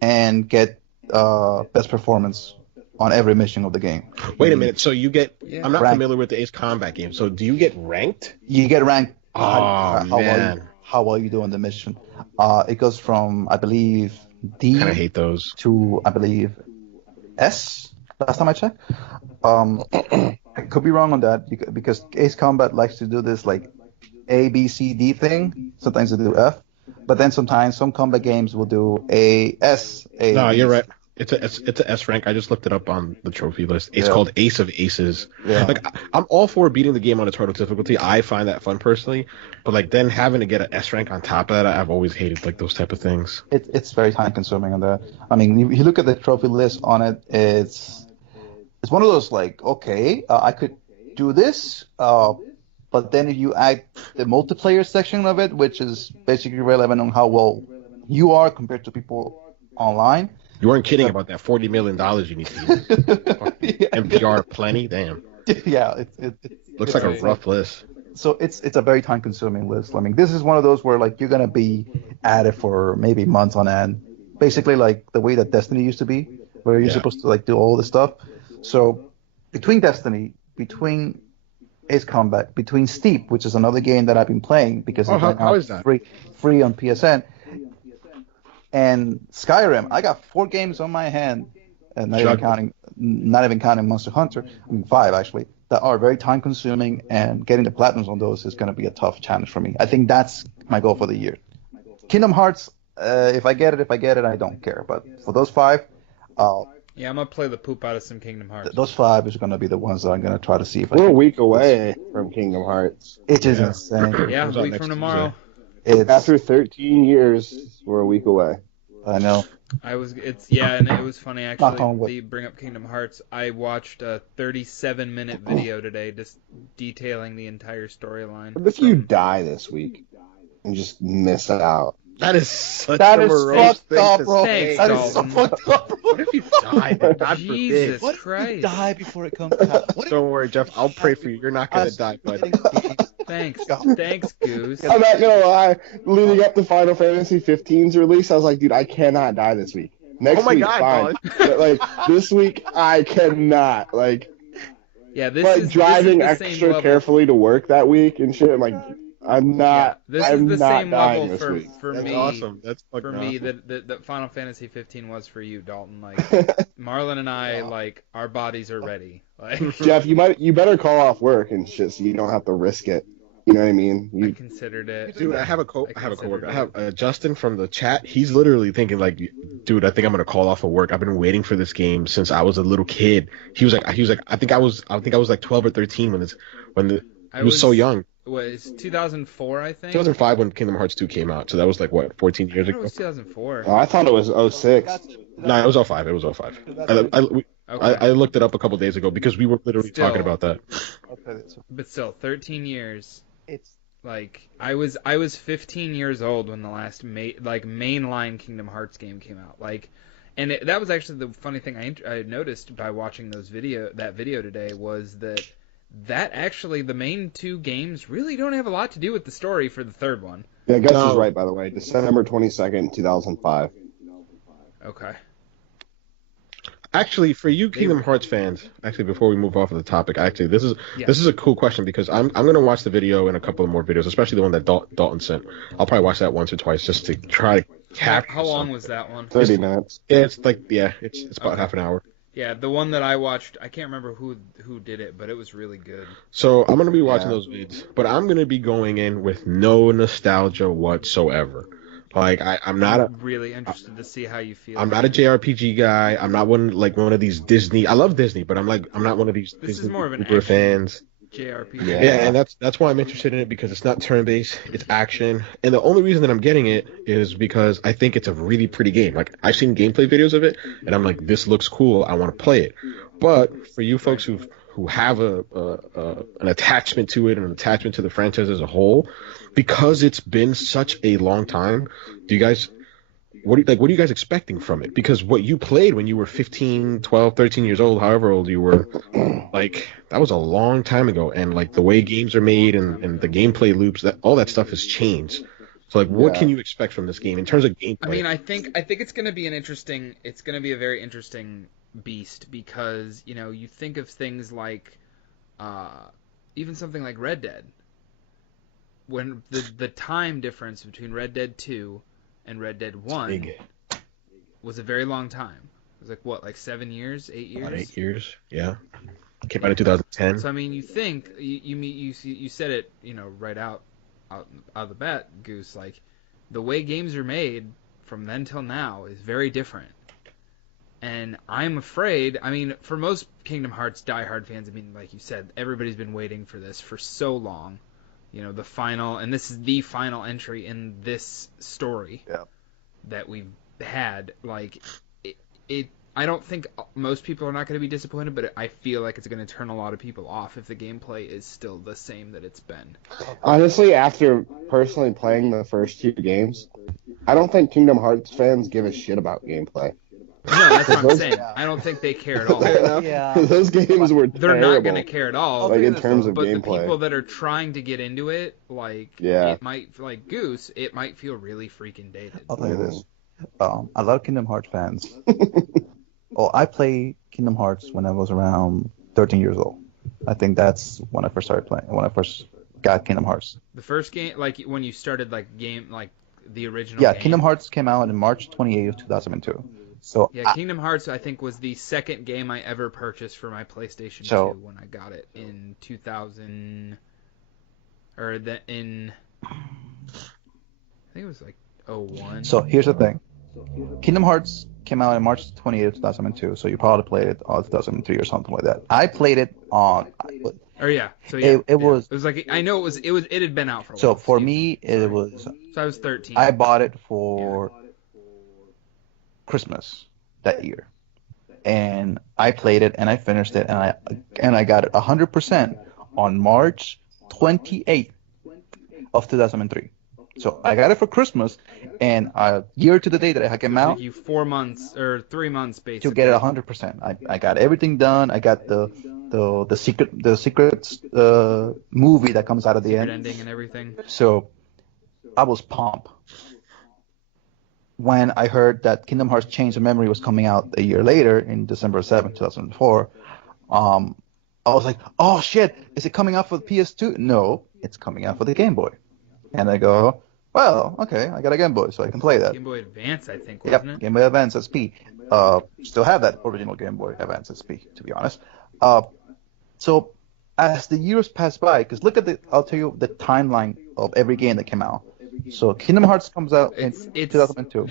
and get best performance on every mission of the game. Wait a minute. So you get? Yeah. I'm not Ranked. familiar with the Ace Combat game. So do you get ranked? You get ranked. Oh, man. How well you do on the mission. It goes from, I believe, D Kind of hate those. to, I believe, S. Last time I checked. I could be wrong on that because Ace Combat likes to do this like A, B, C, D thing. Sometimes they do F, but then sometimes some combat games will do A, S. A. No, you're right. It's a S rank. I just looked it up on the trophy list. It's called Ace of Aces. Yeah. Like I'm all for beating the game on its hardest difficulty. I find that fun personally, but like then having to get an S rank on top of that, I've always hated like those type of things. It's very time consuming on that. I mean, if you look at the trophy list on it, it's one of those like, okay, I could do this, but then if you add the multiplayer section of it, which is basically relevant on how well you are compared to people online. You weren't kidding about that $40 million you need to use. NPR plenty? Damn. Yeah, it Looks like a rough list. So it's a very time consuming list. I mean, this is one of those where like you're gonna be at it for maybe months on end. Basically like the way that Destiny used to be, where you're supposed to like do all this stuff. So between Destiny, between Ace Combat, between Steep, which is another game that I've been playing because it's how is that? free on PSN, and Skyrim, I got 4 games on my hand, and not even counting Monster Hunter. I mean 5 actually, that are very time consuming, and getting the platinums on those is going to be a tough challenge for me. I think that's my goal for the year. Kingdom Hearts, if I get it, I don't care. But for those 5, Yeah, I'm gonna play the poop out of some Kingdom Hearts. those 5 is going to be the ones that I'm going to try to see if I We're a can. week away from Kingdom Hearts. It is insane. Yeah, a Comes out week next from tomorrow. It's, After 13 years, we're a week away. I know. And it was funny Knock on actually. wood. They bring up Kingdom Hearts. I watched a 37-minute video today, just detailing the entire storyline. What if you die this week and just miss out? That is such That a is morose fucked thing up, to bro. say. Thanks, That is so Dalton. fucked up, bro. What if you die? God forbid. Jesus What if Christ! you die before it comes out? What if Don't worry, Jeff. I'll pray for you. You're not gonna die, bud. Thanks, Goose. I'm not gonna lie. Leading up to Final Fantasy 15's release, I was like, dude, I cannot die this week. Next Oh my week, God, fine. But like this week, I cannot. Like, Yeah, this like is driving this is the same extra level. carefully to work that week and shit. I'm like, I'm not. This I'm is the not same dying level this week. for That's me. awesome. That's fucking For me, awesome. that Final Fantasy 15 was for you, Dalton. Like Marlon and I, like our bodies are ready. Like Jeff, you better call off work and shit so you don't have to risk it. You know what I mean? I You, considered it. Dude, I have a considered coworker. it. I have Justin from the chat. He's literally thinking like, dude, I think I'm gonna call off of work. I've been waiting for this game since I was a little kid. He was like, I think I was like 12 or 13 he was so young. What, it's 2004, I think. 2005 when Kingdom Hearts 2 came out. So that was like what, 14 years I thought it ago. was 2004. oh, I thought it was 06. No, it was 05. It was 05. I looked it up a couple days ago because we were literally Still. talking about that. But still, 13 years. It's Like I was 15 years old when the last mainline Kingdom Hearts game came out. Like, and that was actually the funny thing I noticed by watching that video today was that actually the main 2 games really don't have a lot to do with the story for the third one. Yeah, Gus No. is right, by the way. December 22nd, 2005. Okay. Actually, for you Kingdom Hearts fans, actually before we move off of the topic, actually this is a cool question because I'm gonna watch the video and a couple of more videos, especially the one that Dalton sent. I'll probably watch that once or twice just to try to capture. How long was that one? 30 minutes. Yeah, it's about half an hour. Yeah, the one that I watched, I can't remember who did it, but it was really good. So I'm gonna be watching Yeah. those vids, but I'm gonna be going in with no nostalgia whatsoever. Like I'm not a Really interested to see how you feel. I'm not a JRPG guy. I'm not one of these Disney. I love Disney, but I'm not one of these This is Disney more of an Uber action. fans. JRPG. Yeah, and that's why I'm interested in it, because it's not turn-based, it's action. And the only reason that I'm getting it is because I think it's a really pretty game. Like, I've seen gameplay videos of it, and I'm like, this looks cool, I want to play it. But for you folks who have an attachment to it, and an attachment to the franchise as a whole, because it's been such a long time, what are you guys expecting from it? Because what you played when you were 15, 12, 13 years old, however old you were, like, that was a long time ago. And like the way games are made and the gameplay loops, all that stuff has changed. So like, what can you expect from this game in terms of gameplay? I mean, I think it's going to be a very interesting beast, because, you know, you think of things like even something like Red Dead, when the time difference between Red Dead 2 and Red Dead 1 was a very long time. It was like, what, like 7 years, 8 years? About 8 years, yeah. Came out in 2010. So I mean, you think you said it, you know, right out of the bat, Goose. Like, the way games are made from then till now is very different. And I'm afraid, I mean, for most Kingdom Hearts diehard fans, I mean, like you said, everybody's been waiting for this for so long. You know, and this is the final entry in this story that we've had. Like, I don't think most people are not going to be disappointed, but I feel like it's going to turn a lot of people off if the gameplay is still the same that it's been. Honestly, after personally playing the first 2 games, I don't think Kingdom Hearts fans give a shit about gameplay. No, that's what I'm saying. I don't think they care at all. Those games were terrible. They're not going to care at all. Like, in terms of but gameplay. the people that are trying to get into it, like, it might, like Goose, it might feel really freaking dated. I'll tell you this. A lot of Kingdom Hearts fans. I played Kingdom Hearts when I was around 13 years old. I think that's when I first started playing. When I first got Kingdom Hearts. The first game, like when you started, like the original. Yeah, game. Kingdom Hearts came out in March 28th of 2002. So yeah, Kingdom Hearts, I think, was the second game I ever purchased for my PlayStation 2 when I got it in 2000, I think it was like 01. So here's the thing. Kingdom Hearts came out in March 28th, 2002, so you probably played it on 2003 or something like that. I played it on... it was like, I know it had been out for a while. So for me, it was... So I was 13. I bought it for... Christmas that year, and I played it and I finished it and I got it 100% on March 28th of 2003. So I got it for Christmas, and a year to the day that it came out, you 4 months or 3 months basically to get it 100%. I got everything done. I got the secret movie that comes out of the end, ending and everything. So I was pumped when I heard that Kingdom Hearts Chains of Memory was coming out a year later in December 7th, 2004. I was like, oh shit, is it coming out for the PS2? No, it's coming out for the Game Boy. And I go, well, okay, I got a Game Boy, so I can play that. Game Boy Advance, I think, wasn't it? Game Boy Advance SP. Still have that original Game Boy Advance SP, to be honest. So as the years pass by, because I'll tell you the timeline of every game that came out. So Kingdom Hearts comes out in 2002.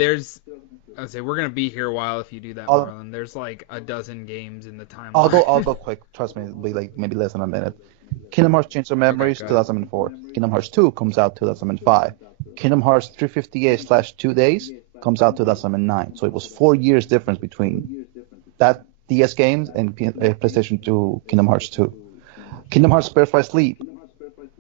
I would say we're gonna be here a while if you do that, Marlon. There's like a dozen games in the timeline. I'll go quick. Trust me, it'll be like maybe less than a minute. Kingdom Hearts Chains of Memories, 2004. Kingdom Hearts 2 comes out 2005. Kingdom Hearts 358/2 Days comes out 2009. So it was 4 years difference between that DS games and PlayStation 2 Kingdom Hearts 2. Kingdom Hearts Birth by Sleep,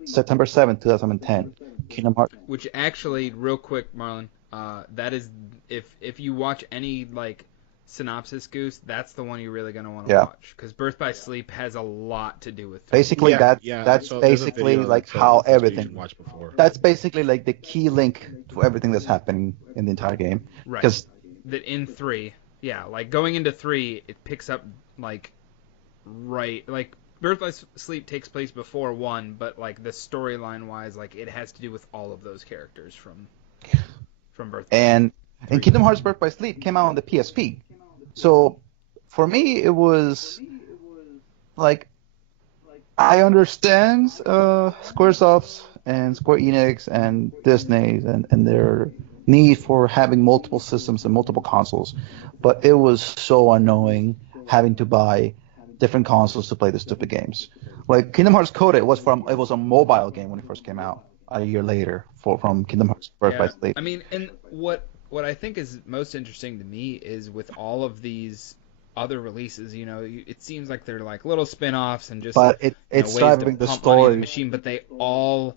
September 7th, 2010. Kingdom Hearts. Which actually, real quick, Marlon, that is, if you watch any like synopsis, Goose, that's the one you're really gonna want to watch, because Birth by Sleep has a lot to do with. Basically, that's basically like how everything. That's basically like the key link to everything that's happening in the entire game. Right. Because that in 3, like going into 3, it picks up like Birth by Sleep takes place before 1, but like the storyline wise, like it has to do with all of those characters from Birth by Sleep. And Kingdom Hearts Birth by Sleep came out on the PSP. So for me, it was like, I understand Squaresoft and Square Enix and Disney and their need for having multiple systems and multiple consoles, but it was so annoying having to buy different consoles to play the stupid games. Like Kingdom Hearts Code, it was a mobile game when it first came out. A year later, from Kingdom Hearts Birth by Sleep. I mean, and what I think is most interesting to me is with all of these other releases, it seems like they're like little spin-offs and just it's ways driving to the pump story money in the machine, but they all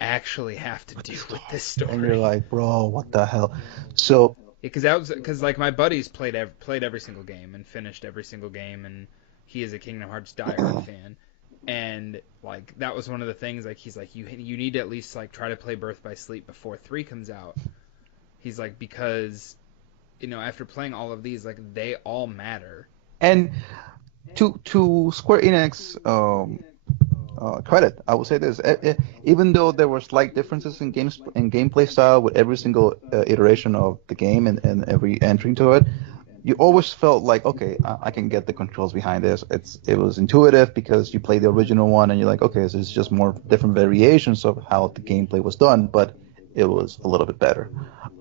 actually have to do with this story. And you're like, bro, what the hell? So because like my buddies played every single game and finished every single game, and he is a Kingdom Hearts diehard fan. And like that was one of the things. Like he's like, you need to at least like try to play Birth by Sleep before 3 comes out. He's like, because after playing all of these, like they all matter. And to Square Enix credit, I will say this: even though there were slight differences in gameplay style with every single iteration of the game and every entry to it, you always felt like, okay, I can get the controls behind this. It was intuitive because you play the original one and you're like, okay, so it's just more different variations of how the gameplay was done, but it was a little bit better.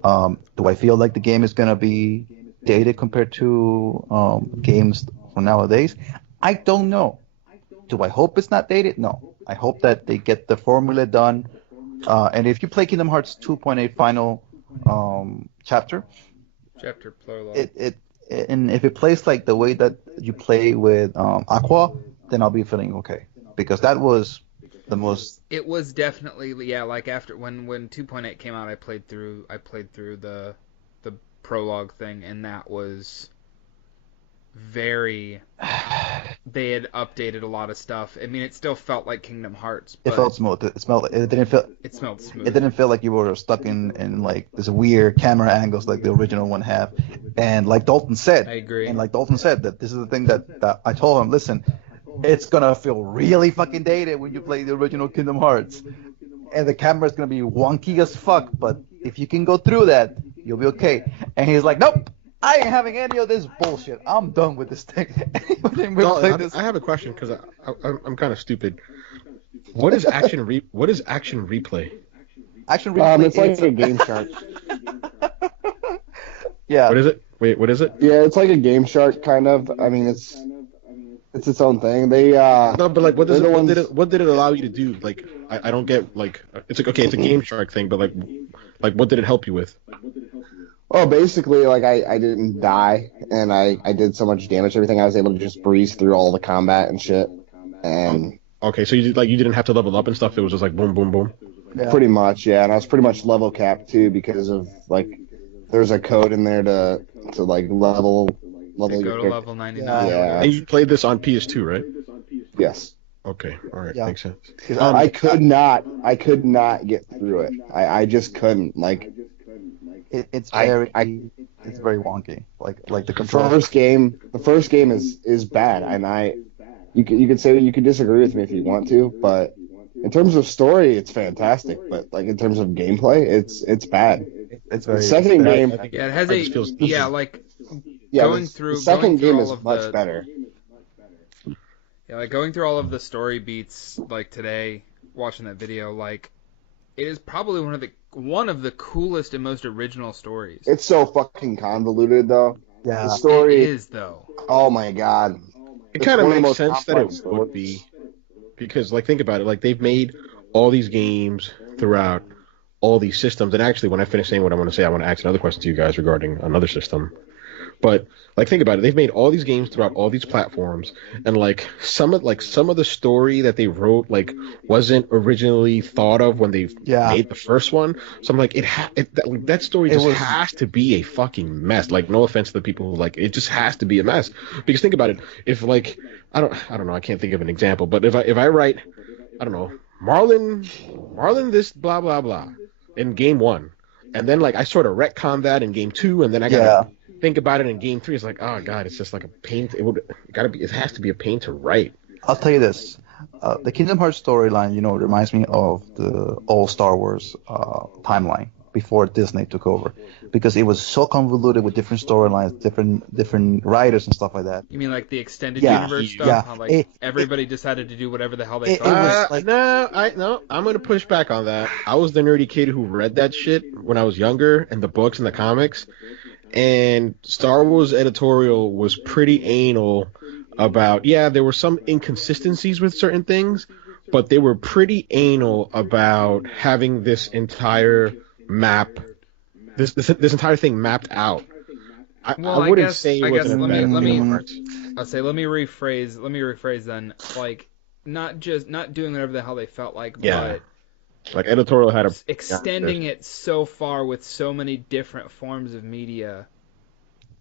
Do I feel like the game is gonna be dated compared to games from nowadays? I don't know. Do I hope it's not dated? No. I hope that they get the formula done. And if you play Kingdom Hearts 2.8 final chapter prologue. And if it plays like the way that you play with Aqua, then I'll be feeling okay, because that was the most. It was definitely like after when 2.8 came out, I played through the prologue thing, and that was very. They had updated a lot of stuff. I mean, it still felt like Kingdom Hearts. But it felt smooth. It smelled smooth. It didn't feel like you were stuck in like this weird camera angles like the original one have. And like Dalton said, I agree. And like Dalton said, that this is the thing that I told him. Listen, it's gonna feel really fucking dated when you play the original Kingdom Hearts, and the camera's gonna be wonky as fuck. But if you can go through that, you'll be okay. And he's like, nope. I ain't having any of this bullshit. I'm done with this thing. I have a question because I'm kind of stupid. What is action replay? Action replay. It's like a Game Shark. Yeah. What is it? Wait, what is it? Yeah, it's like a Game Shark kind of. I mean, it's its own thing. They no, but like, what did it allow you to do? Like, I don't get like. It's like, okay, it's a Game Shark thing, but like what did it help you with? Oh, basically, like I didn't die, and I did so much damage. Everything, I was able to just breeze through all the combat and shit. And okay, so you didn't have to level up and stuff. It was just like boom, boom, boom. Yeah. Pretty much, yeah. And I was pretty much level capped too because of like there's a code in there to like level. Go to level 99. Yeah. And you played this on PS2, right? Yes. Okay, all right, makes sense. I could not get through it. I just couldn't like. It's very wonky. Like the control. The first game is bad, and you could say you could disagree with me if you want to, but in terms of story, it's fantastic. But like in terms of gameplay, it's bad. It's very. The second game. Yeah, it has going through. The second game is much better. Yeah, like going through all of the story beats like today, watching that video, like it is probably one of the coolest and most original stories. It's so fucking convoluted, though. Yeah, the story it is, though. Oh my god, it kind of makes sense that it would be, because like think about it, like they've made all these games throughout all these systems, and actually, when I finish saying what I want to say, I want to ask another question to you guys regarding another system. But like think about it, they've made all these games throughout all these platforms, and like some of the story that they wrote like wasn't originally thought of when they made the first one. So I'm like, that story has to be a fucking mess. Like, no offense to the people who like it, just has to be a mess. Because think about it, if like I don't know, I can't think of an example, but if I write, I don't know, Marlin this blah blah blah in game 1, and then like I sort of retcon that in game 2, and then I gotta think about it in game 3. It's like, oh god, it's just like a pain. It has to be a pain to write. I'll tell you this: the Kingdom Hearts storyline, reminds me of the old Star Wars timeline before Disney took over, because it was so convoluted with different storylines, different writers and stuff like that. You mean like the extended universe stuff? Yeah. How, like everybody decided to do whatever the hell they thought. It was no, I'm gonna push back on that. I was the nerdy kid who read that shit when I was younger, and the books and the comics. and Star Wars editorial was pretty anal about, there were some inconsistencies with certain things, but they were pretty anal about having this entire map, this entire thing mapped out. I wouldn't say it wasn't a bad Kingdom Hearts. I'll say let me rephrase then, like not doing whatever the hell they felt like, but like editorial had extending it so far with so many different forms of media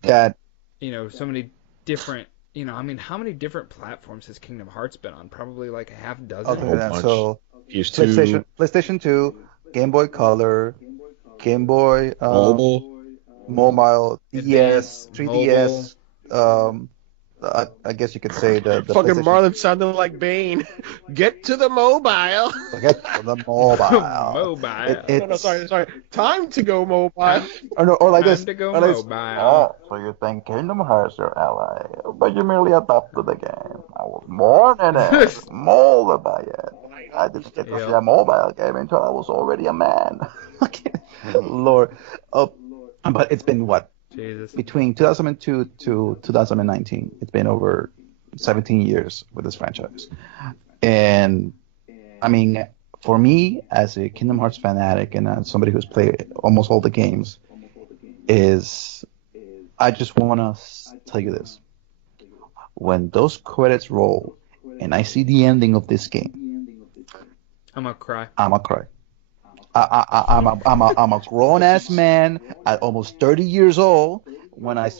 that so many different how many different platforms has Kingdom Hearts been on? Probably like a half dozen. So PlayStation 2, Game Boy Color, Game Boy Mobile, DS, 3DS, I guess you could say the fucking Marlon sounded like Bane. Get to the mobile. Get to the mobile. No, sorry. Time to go mobile. Or like Time this. to go mobile. So you think Kingdom Hearts your ally, but you merely adopted the game. I was born in it, molded by it. I didn't get to see a mobile game until I was already a man. Lord. But it's been what? Jesus. Between 2002 to 2019, it's been over 17 years with this franchise. And I mean, for me, as a Kingdom Hearts fanatic and as somebody who's played almost all the games, I just want to tell you this. When those credits roll and I see the ending of this game, I'm gonna cry. I'm a grown ass man at almost 30 years old when I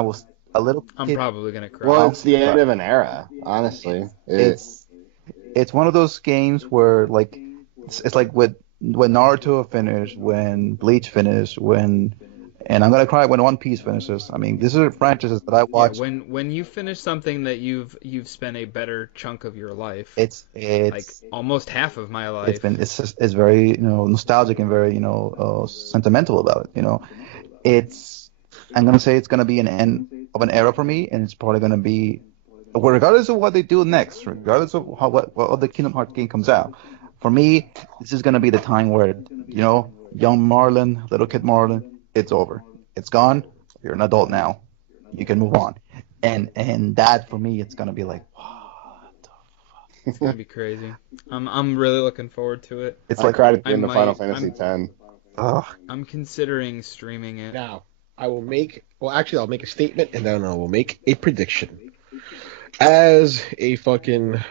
was a little kid. I'm probably gonna cry. Well, it's the end of an era, honestly. It's one of those games where like it's like when Naruto finished, when Bleach finished, and I'm gonna cry when One Piece finishes. I mean, these are franchises that I watch. Yeah, when you finish something that you've spent a better chunk of your life. It's like almost half of my life. It's very nostalgic and very sentimental about it. I'm gonna say it's gonna be an end of an era for me, and it's probably gonna be, regardless of what they do next, regardless of what other Kingdom Hearts game comes out. For me, this is gonna be the time where young Marlon, little kid Marlon. It's over. It's gone. You're an adult now. You can move on. And that for me, it's gonna be like, what the fuck? It's gonna be crazy. I'm really looking forward to it. It's like cried at the end of Final Fantasy X. I'm considering streaming it. Now, I'll make a statement and then I will make a prediction. As a fucking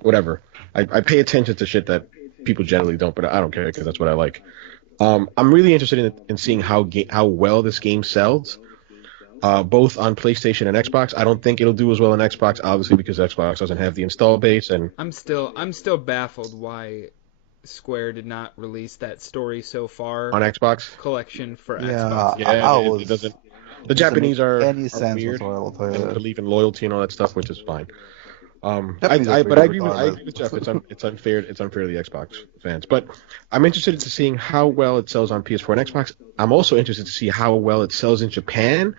whatever. I pay attention to shit that people generally don't, but I don't care because that's what I like. I'm really interested in seeing how well this game sells, both on PlayStation and Xbox. I don't think it'll do as well on Xbox, obviously, because Xbox doesn't have the install base. And I'm still baffled why Square did not release that story so far on Xbox collection for Xbox. Yeah, it doesn't. The Japanese are weird and believe in loyalty and all that stuff, which is fine. But I agree with Jeff. It's unfair. It's unfair to the Xbox fans. But I'm interested in seeing how well it sells on PS4 and Xbox. I'm also interested to see how well it sells in Japan,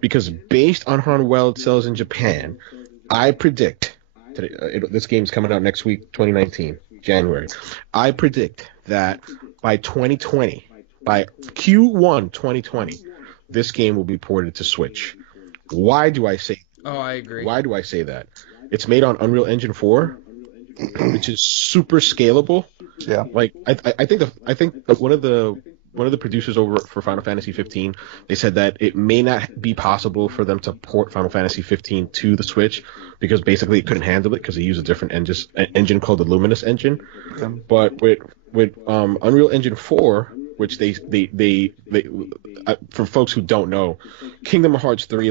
because based on how well it sells in Japan, I predict this game's coming out next week, 2019, January. I predict that by 2020, by Q1 2020, this game will be ported to Switch. Why do I say? Oh, I agree. Why do I say that? It's made on Unreal Engine 4, which is super scalable. Yeah. Like I think one of the producers over for Final Fantasy 15, they said that it may not be possible for them to port Final Fantasy 15 to the Switch because basically it couldn't handle it because they use a different engine called the Luminous engine. Yeah. But with Unreal Engine 4, which they for folks who don't know, Kingdom Hearts 3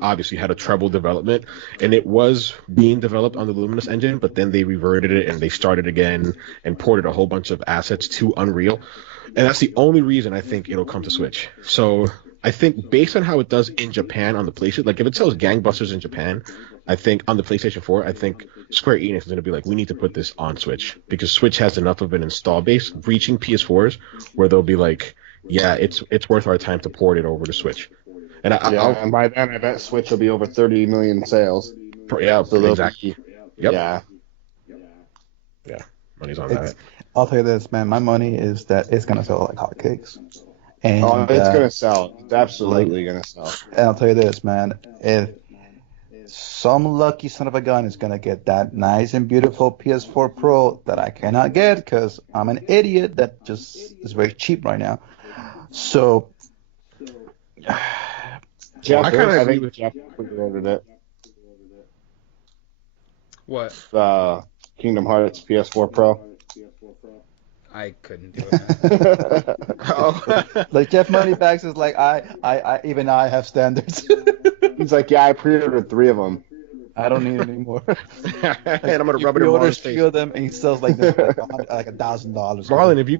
obviously had a treble development, and it was being developed on the Luminous engine, but then they reverted it and they started again and ported a whole bunch of assets to Unreal, and that's the only reason I think it'll come to Switch. So I think based on how it does in Japan on the PlayStation, like if it sells gangbusters in Japan, I think on the PlayStation 4, I think Square Enix is going to be like, we need to put this on Switch because Switch has enough of an install base reaching PS4s where they'll be like, yeah, it's worth our time to port it over to Switch. And and by then I bet Switch will be over 30 million sales. Yeah, so exactly. Yep. Yeah, money's on that. I'll tell you this, man. My money is that it's gonna sell like hotcakes. And it's gonna sell. It's absolutely like, gonna sell. and I'll tell you this, man. If some lucky son of a gun is gonna get that nice and beautiful PS4 Pro that I cannot get because I'm an idiot that just is very cheap right now. So, Jeff, I kind of agree think with Jeff pre-ordered it. What? Kingdom Hearts PS4 Pro. I couldn't do it. Oh. like Jeff Moneybags is like, even I have standards. He's like, yeah, I pre-ordered 3 of them. I don't need any more. And I'm gonna He rub it in orders Marlon's face. 3 of them and he sells like this for like $1,000. Marlon, if you,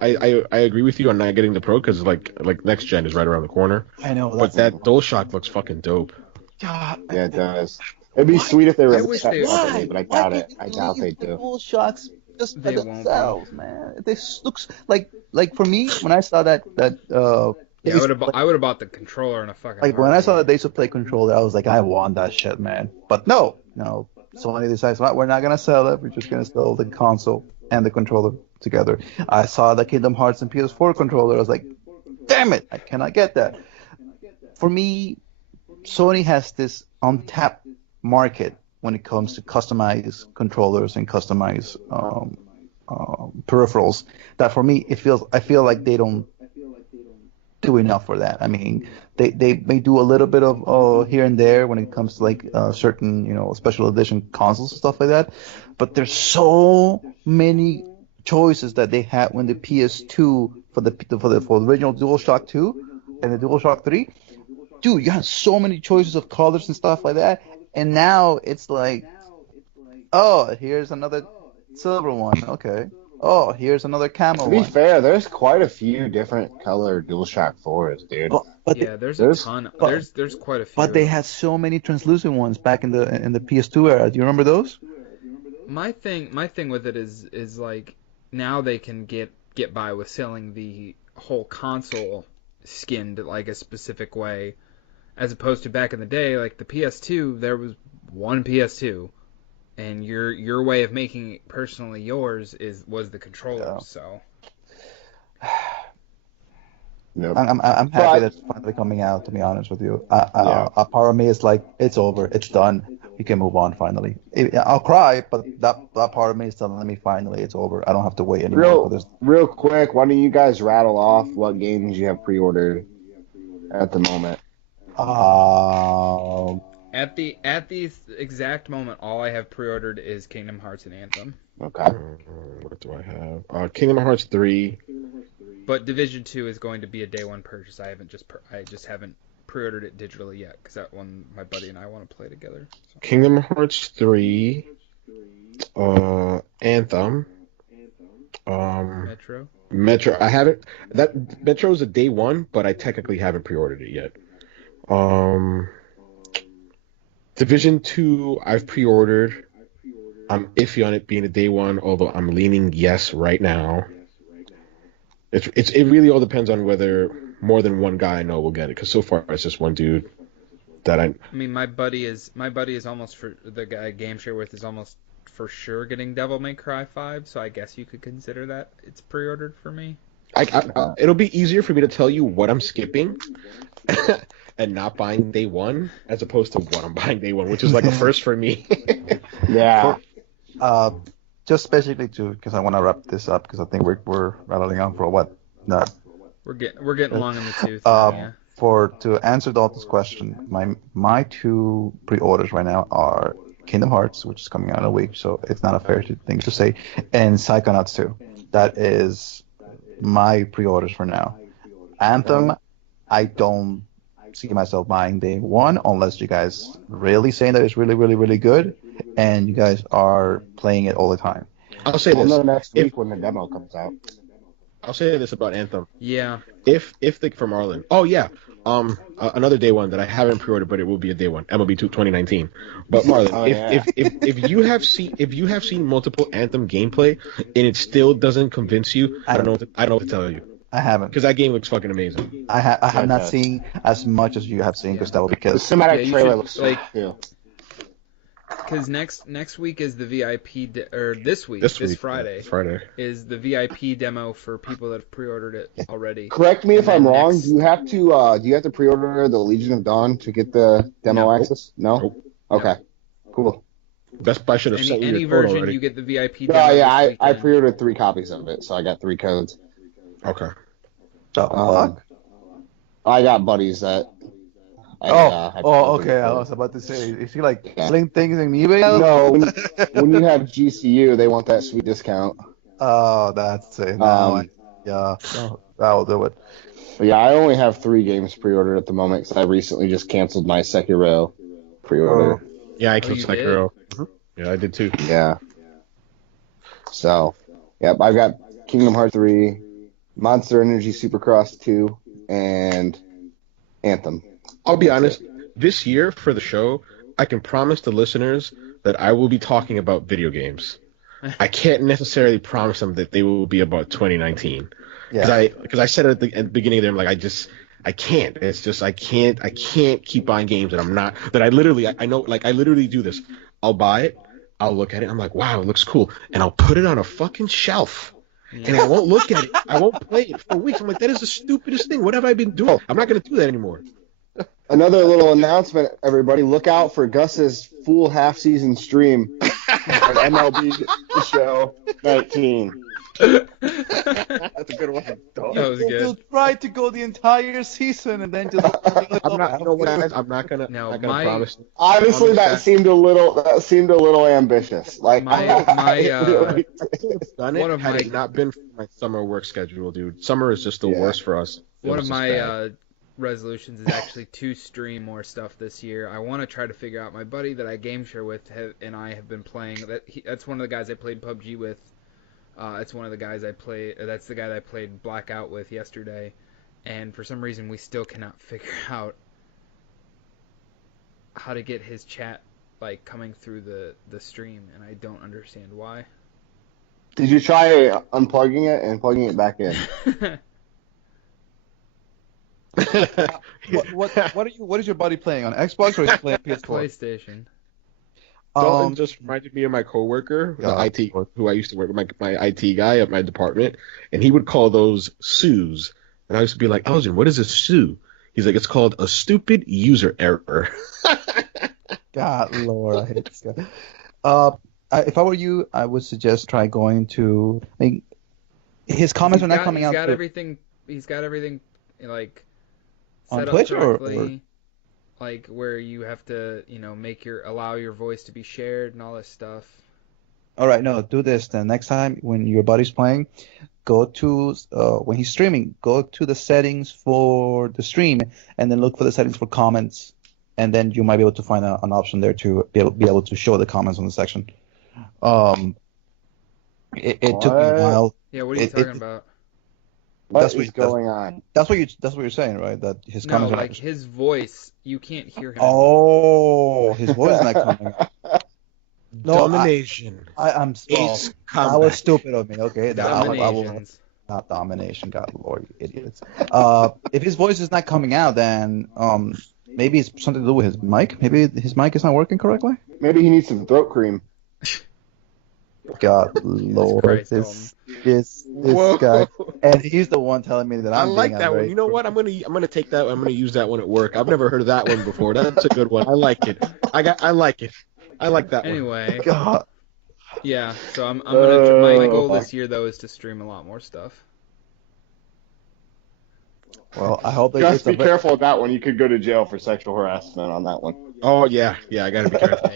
I agree with you on not getting the Pro because like next gen is right around the corner. I know, But that DualShock looks fucking dope. God, Yeah, it does. It'd be sweet if they were I wish they- separately, but I doubt it. Why I can't doubt you they leave the do. DualShocks just by They won't be. themselves, man? This looks like for me when I saw that Yeah, I would have bought the controller and a fucking. like when I saw the heartbeat. Days of Play controller, I was like, I want that shit, man. But no. Sony decides, well, we're not gonna sell it. We're just gonna sell the console and the controller together. I saw the Kingdom Hearts and PS4 controller. I was like, damn it, I cannot get that. For me, Sony has this untapped market when it comes to customized controllers and customized peripherals. That for me, I feel like they don't do enough for that. I mean, they may do a little bit of here and there when it comes to like certain special edition consoles and stuff like that, but there's so many choices that they had when the PS2 for the original DualShock 2 and the DualShock 3. Dude, you have so many choices of colors and stuff like that, and now it's like, oh, here's another silver one, okay. Oh, here's another camo To be one. fair, there's quite a few different color DualShock 4s, dude. But Yeah, there's there's- a ton. but- There's quite a few. But they had so many translucent ones back in the PS2 era. Do you remember those? My thing with it is like now they can get by with selling the whole console skinned like a specific way, as opposed to back in the day, like the PS2, there was one PS2, and your way of making it personally yours was the controller. Yeah. So Nope. I'm happy that it's finally coming out. To be honest with you, a part of me is like, it's over, it's done. We can move on finally. I'll cry, but that part of me is telling me finally it's over. I don't have to wait anymore for this. Real quick, why don't you guys rattle off what games you have pre-ordered at the moment? at the exact moment, all I have pre-ordered is Kingdom Hearts and Anthem. Okay. What do I have? Kingdom Hearts 3. But Division 2 is going to be a day one purchase. I just haven't pre-ordered it digitally yet because that one my buddy and I want to play together. So. Kingdom Hearts 3. Anthem. Metro. I haven't. That Metro is a day one, but I technically haven't pre-ordered it yet. Division 2, I've pre-ordered. I'm iffy on it being a day one, although I'm leaning yes right now. It really all depends on whether more than one guy I know will get it, because so far it's just one dude that I mean, my buddy is almost for the guy I game share with is almost for sure getting Devil May Cry 5, so I guess you could consider that it's pre-ordered for me. It'll be easier for me to tell you what I'm skipping and not buying day one as opposed to what I'm buying day one, which is like a first for me. Yeah. Just basically because I want to wrap this up because I think we're rattling on for what? No. We're getting long in the tooth. Yeah. To answer Dalton's question, my 2 pre-orders right now are Kingdom Hearts, which is coming out in a week, so it's not a fair thing to say, and Psychonauts 2. That is my pre-orders for now. Anthem, I don't see myself buying day one unless you guys really saying that it's really, really, really good, and you guys are playing it all the time. I'll say We'll this. know next week when the demo comes out. I'll say this about Anthem. Yeah. If for Marlon. Oh yeah. Another day one that I haven't pre-ordered, but it will be a day one. MLB 2019. But Marlon, if you have seen multiple Anthem gameplay and it still doesn't convince you, I don't know what to tell you. I haven't. Because that game looks fucking amazing. I have not seen as much as you have seen, Gustavo, The because cinematic you trailer should, looks like, too. because next week is the VIP or this Friday is the VIP demo for people that have pre-ordered it already. Correct me if I'm wrong. Do you have to pre-order the Legion of Dawn to get the demo access? No. Nope. Okay. Cool. Best Buy should have sent you any your version already. you get the VIP demo. Yeah, I pre-ordered 3 copies of it, so I got 3 codes. Okay. I got buddies that. Okay. I was about to say, is he like selling things in eBay? No, when you have GCU, they want that sweet discount. Oh, that's it. That'll do it. But yeah, I only have 3 games pre-ordered at the moment because I recently just canceled my Sekiro pre-order. Yeah, I canceled Sekiro. Yeah, I did too. Yeah. So, yep, I've got Kingdom Hearts 3, Monster Energy Supercross 2, and Anthem. I'll be honest, this year for the show, I can promise the listeners that I will be talking about video games. I can't necessarily promise them that they will be about 2019. Because I said at the beginning of them, like, I can't. It's just I can't keep buying games I literally do this. I'll buy it, I'll look at it, I'm like, wow, it looks cool, and I'll put it on a fucking shelf. Yeah. And I won't look at it. I won't play it for weeks. I'm like, that is the stupidest thing. What have I been doing? I'm not going to do that anymore. Another little announcement, everybody. Look out for Gus's full half-season stream on MLB The Show 19. That's a good one. That was good. You'll try to go the entire season and then just. I'm not gonna promise. Honestly, that seemed a little ambitious. Like one of had it not been for my summer work schedule, dude. Summer is just the worst for us. One of my resolutions is actually to stream more stuff this year. I want to try to figure out my buddy that I game share with and I have been playing. That's one of the guys I played PUBG with. It's one of the guys that's the guy that I played Blackout with yesterday, and for some reason we still cannot figure out how to get his chat like coming through the stream, and I don't understand why. Did you try unplugging it and plugging it back in? What is your buddy playing on Xbox or is he playing PS4? PlayStation. Dalton just reminded me of my coworker, IT, who I used to work with, my IT guy at my department, and he would call those SUs. And I used to be like, Elgin, what is a SU? He's like, it's called a stupid user error. God, Lord, I hate this guy. If I were you, I would suggest try going to. I mean, his comments are not coming out. He's got everything like on set Twitch up correctly. Like where you have to, allow your voice to be shared and all this stuff. All right, no, do this then. Next time when your buddy's playing, go to when he's streaming, go to the settings for the stream, and then look for the settings for comments, and then you might be able to find an option there to be able to show the comments on the section. It took me a while. Yeah, what are you talking about? What is going on? That's what you're saying, right? That his comments are like his voice, you can't hear him. Oh, his voice is not coming out. No, Domination. I'm Ace that was stupid of me. Okay, Dominations. Not domination. God Lord, you idiots. If his voice is not coming out, then maybe it's something to do with his mic. Maybe his mic is not working correctly. Maybe he needs some throat cream. God Lord, this guy, and he's the one telling me that I like that one. You know what? I'm gonna take that. I'm gonna use that one at work. I've never heard of that one before. That's a good one. I like it. I like it. I like that one. Anyway. God. Yeah. So I'm gonna. My goal this year though is to stream a lot more stuff. Well, I hope they just be careful with that one. You could go to jail for sexual harassment on that one. Oh yeah, I gotta be careful.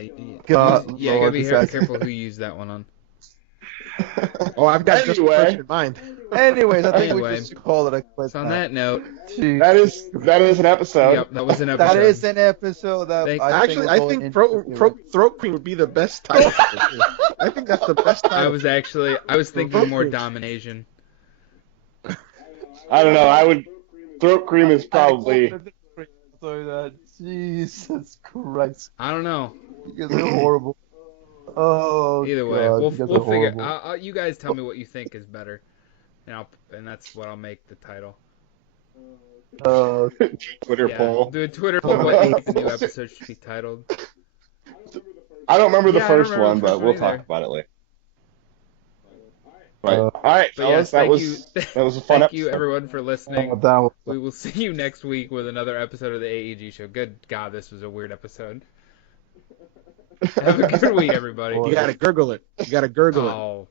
God, you gotta be careful who you use that one on. Oh, I've got just a person in mind. Anyways, I think we just call it a quit. So on that note, that is an episode. Yep, that was an episode. That is an episode. I think throat cream would be the best title. I think that's the best title. I was thinking more Dominasian. I don't know. Throat cream is probably. Jesus Christ. I don't know. You guys are horrible. Oh. Either way, God, we'll figure. You guys tell me what you think is better, and that's what I'll make the title. Twitter poll. Do a Twitter poll. What you think the new episode should be titled? I don't remember the Yeah, I don't first remember one, the first but we'll one talk either. about it later. Right. All right, But yes, fellas. That was a fun thank you episode. everyone for listening. that was We will see you next week with another episode of the AEG show. Good God, this was a weird episode. Have a good week, everybody. You gotta gurgle it. Oh.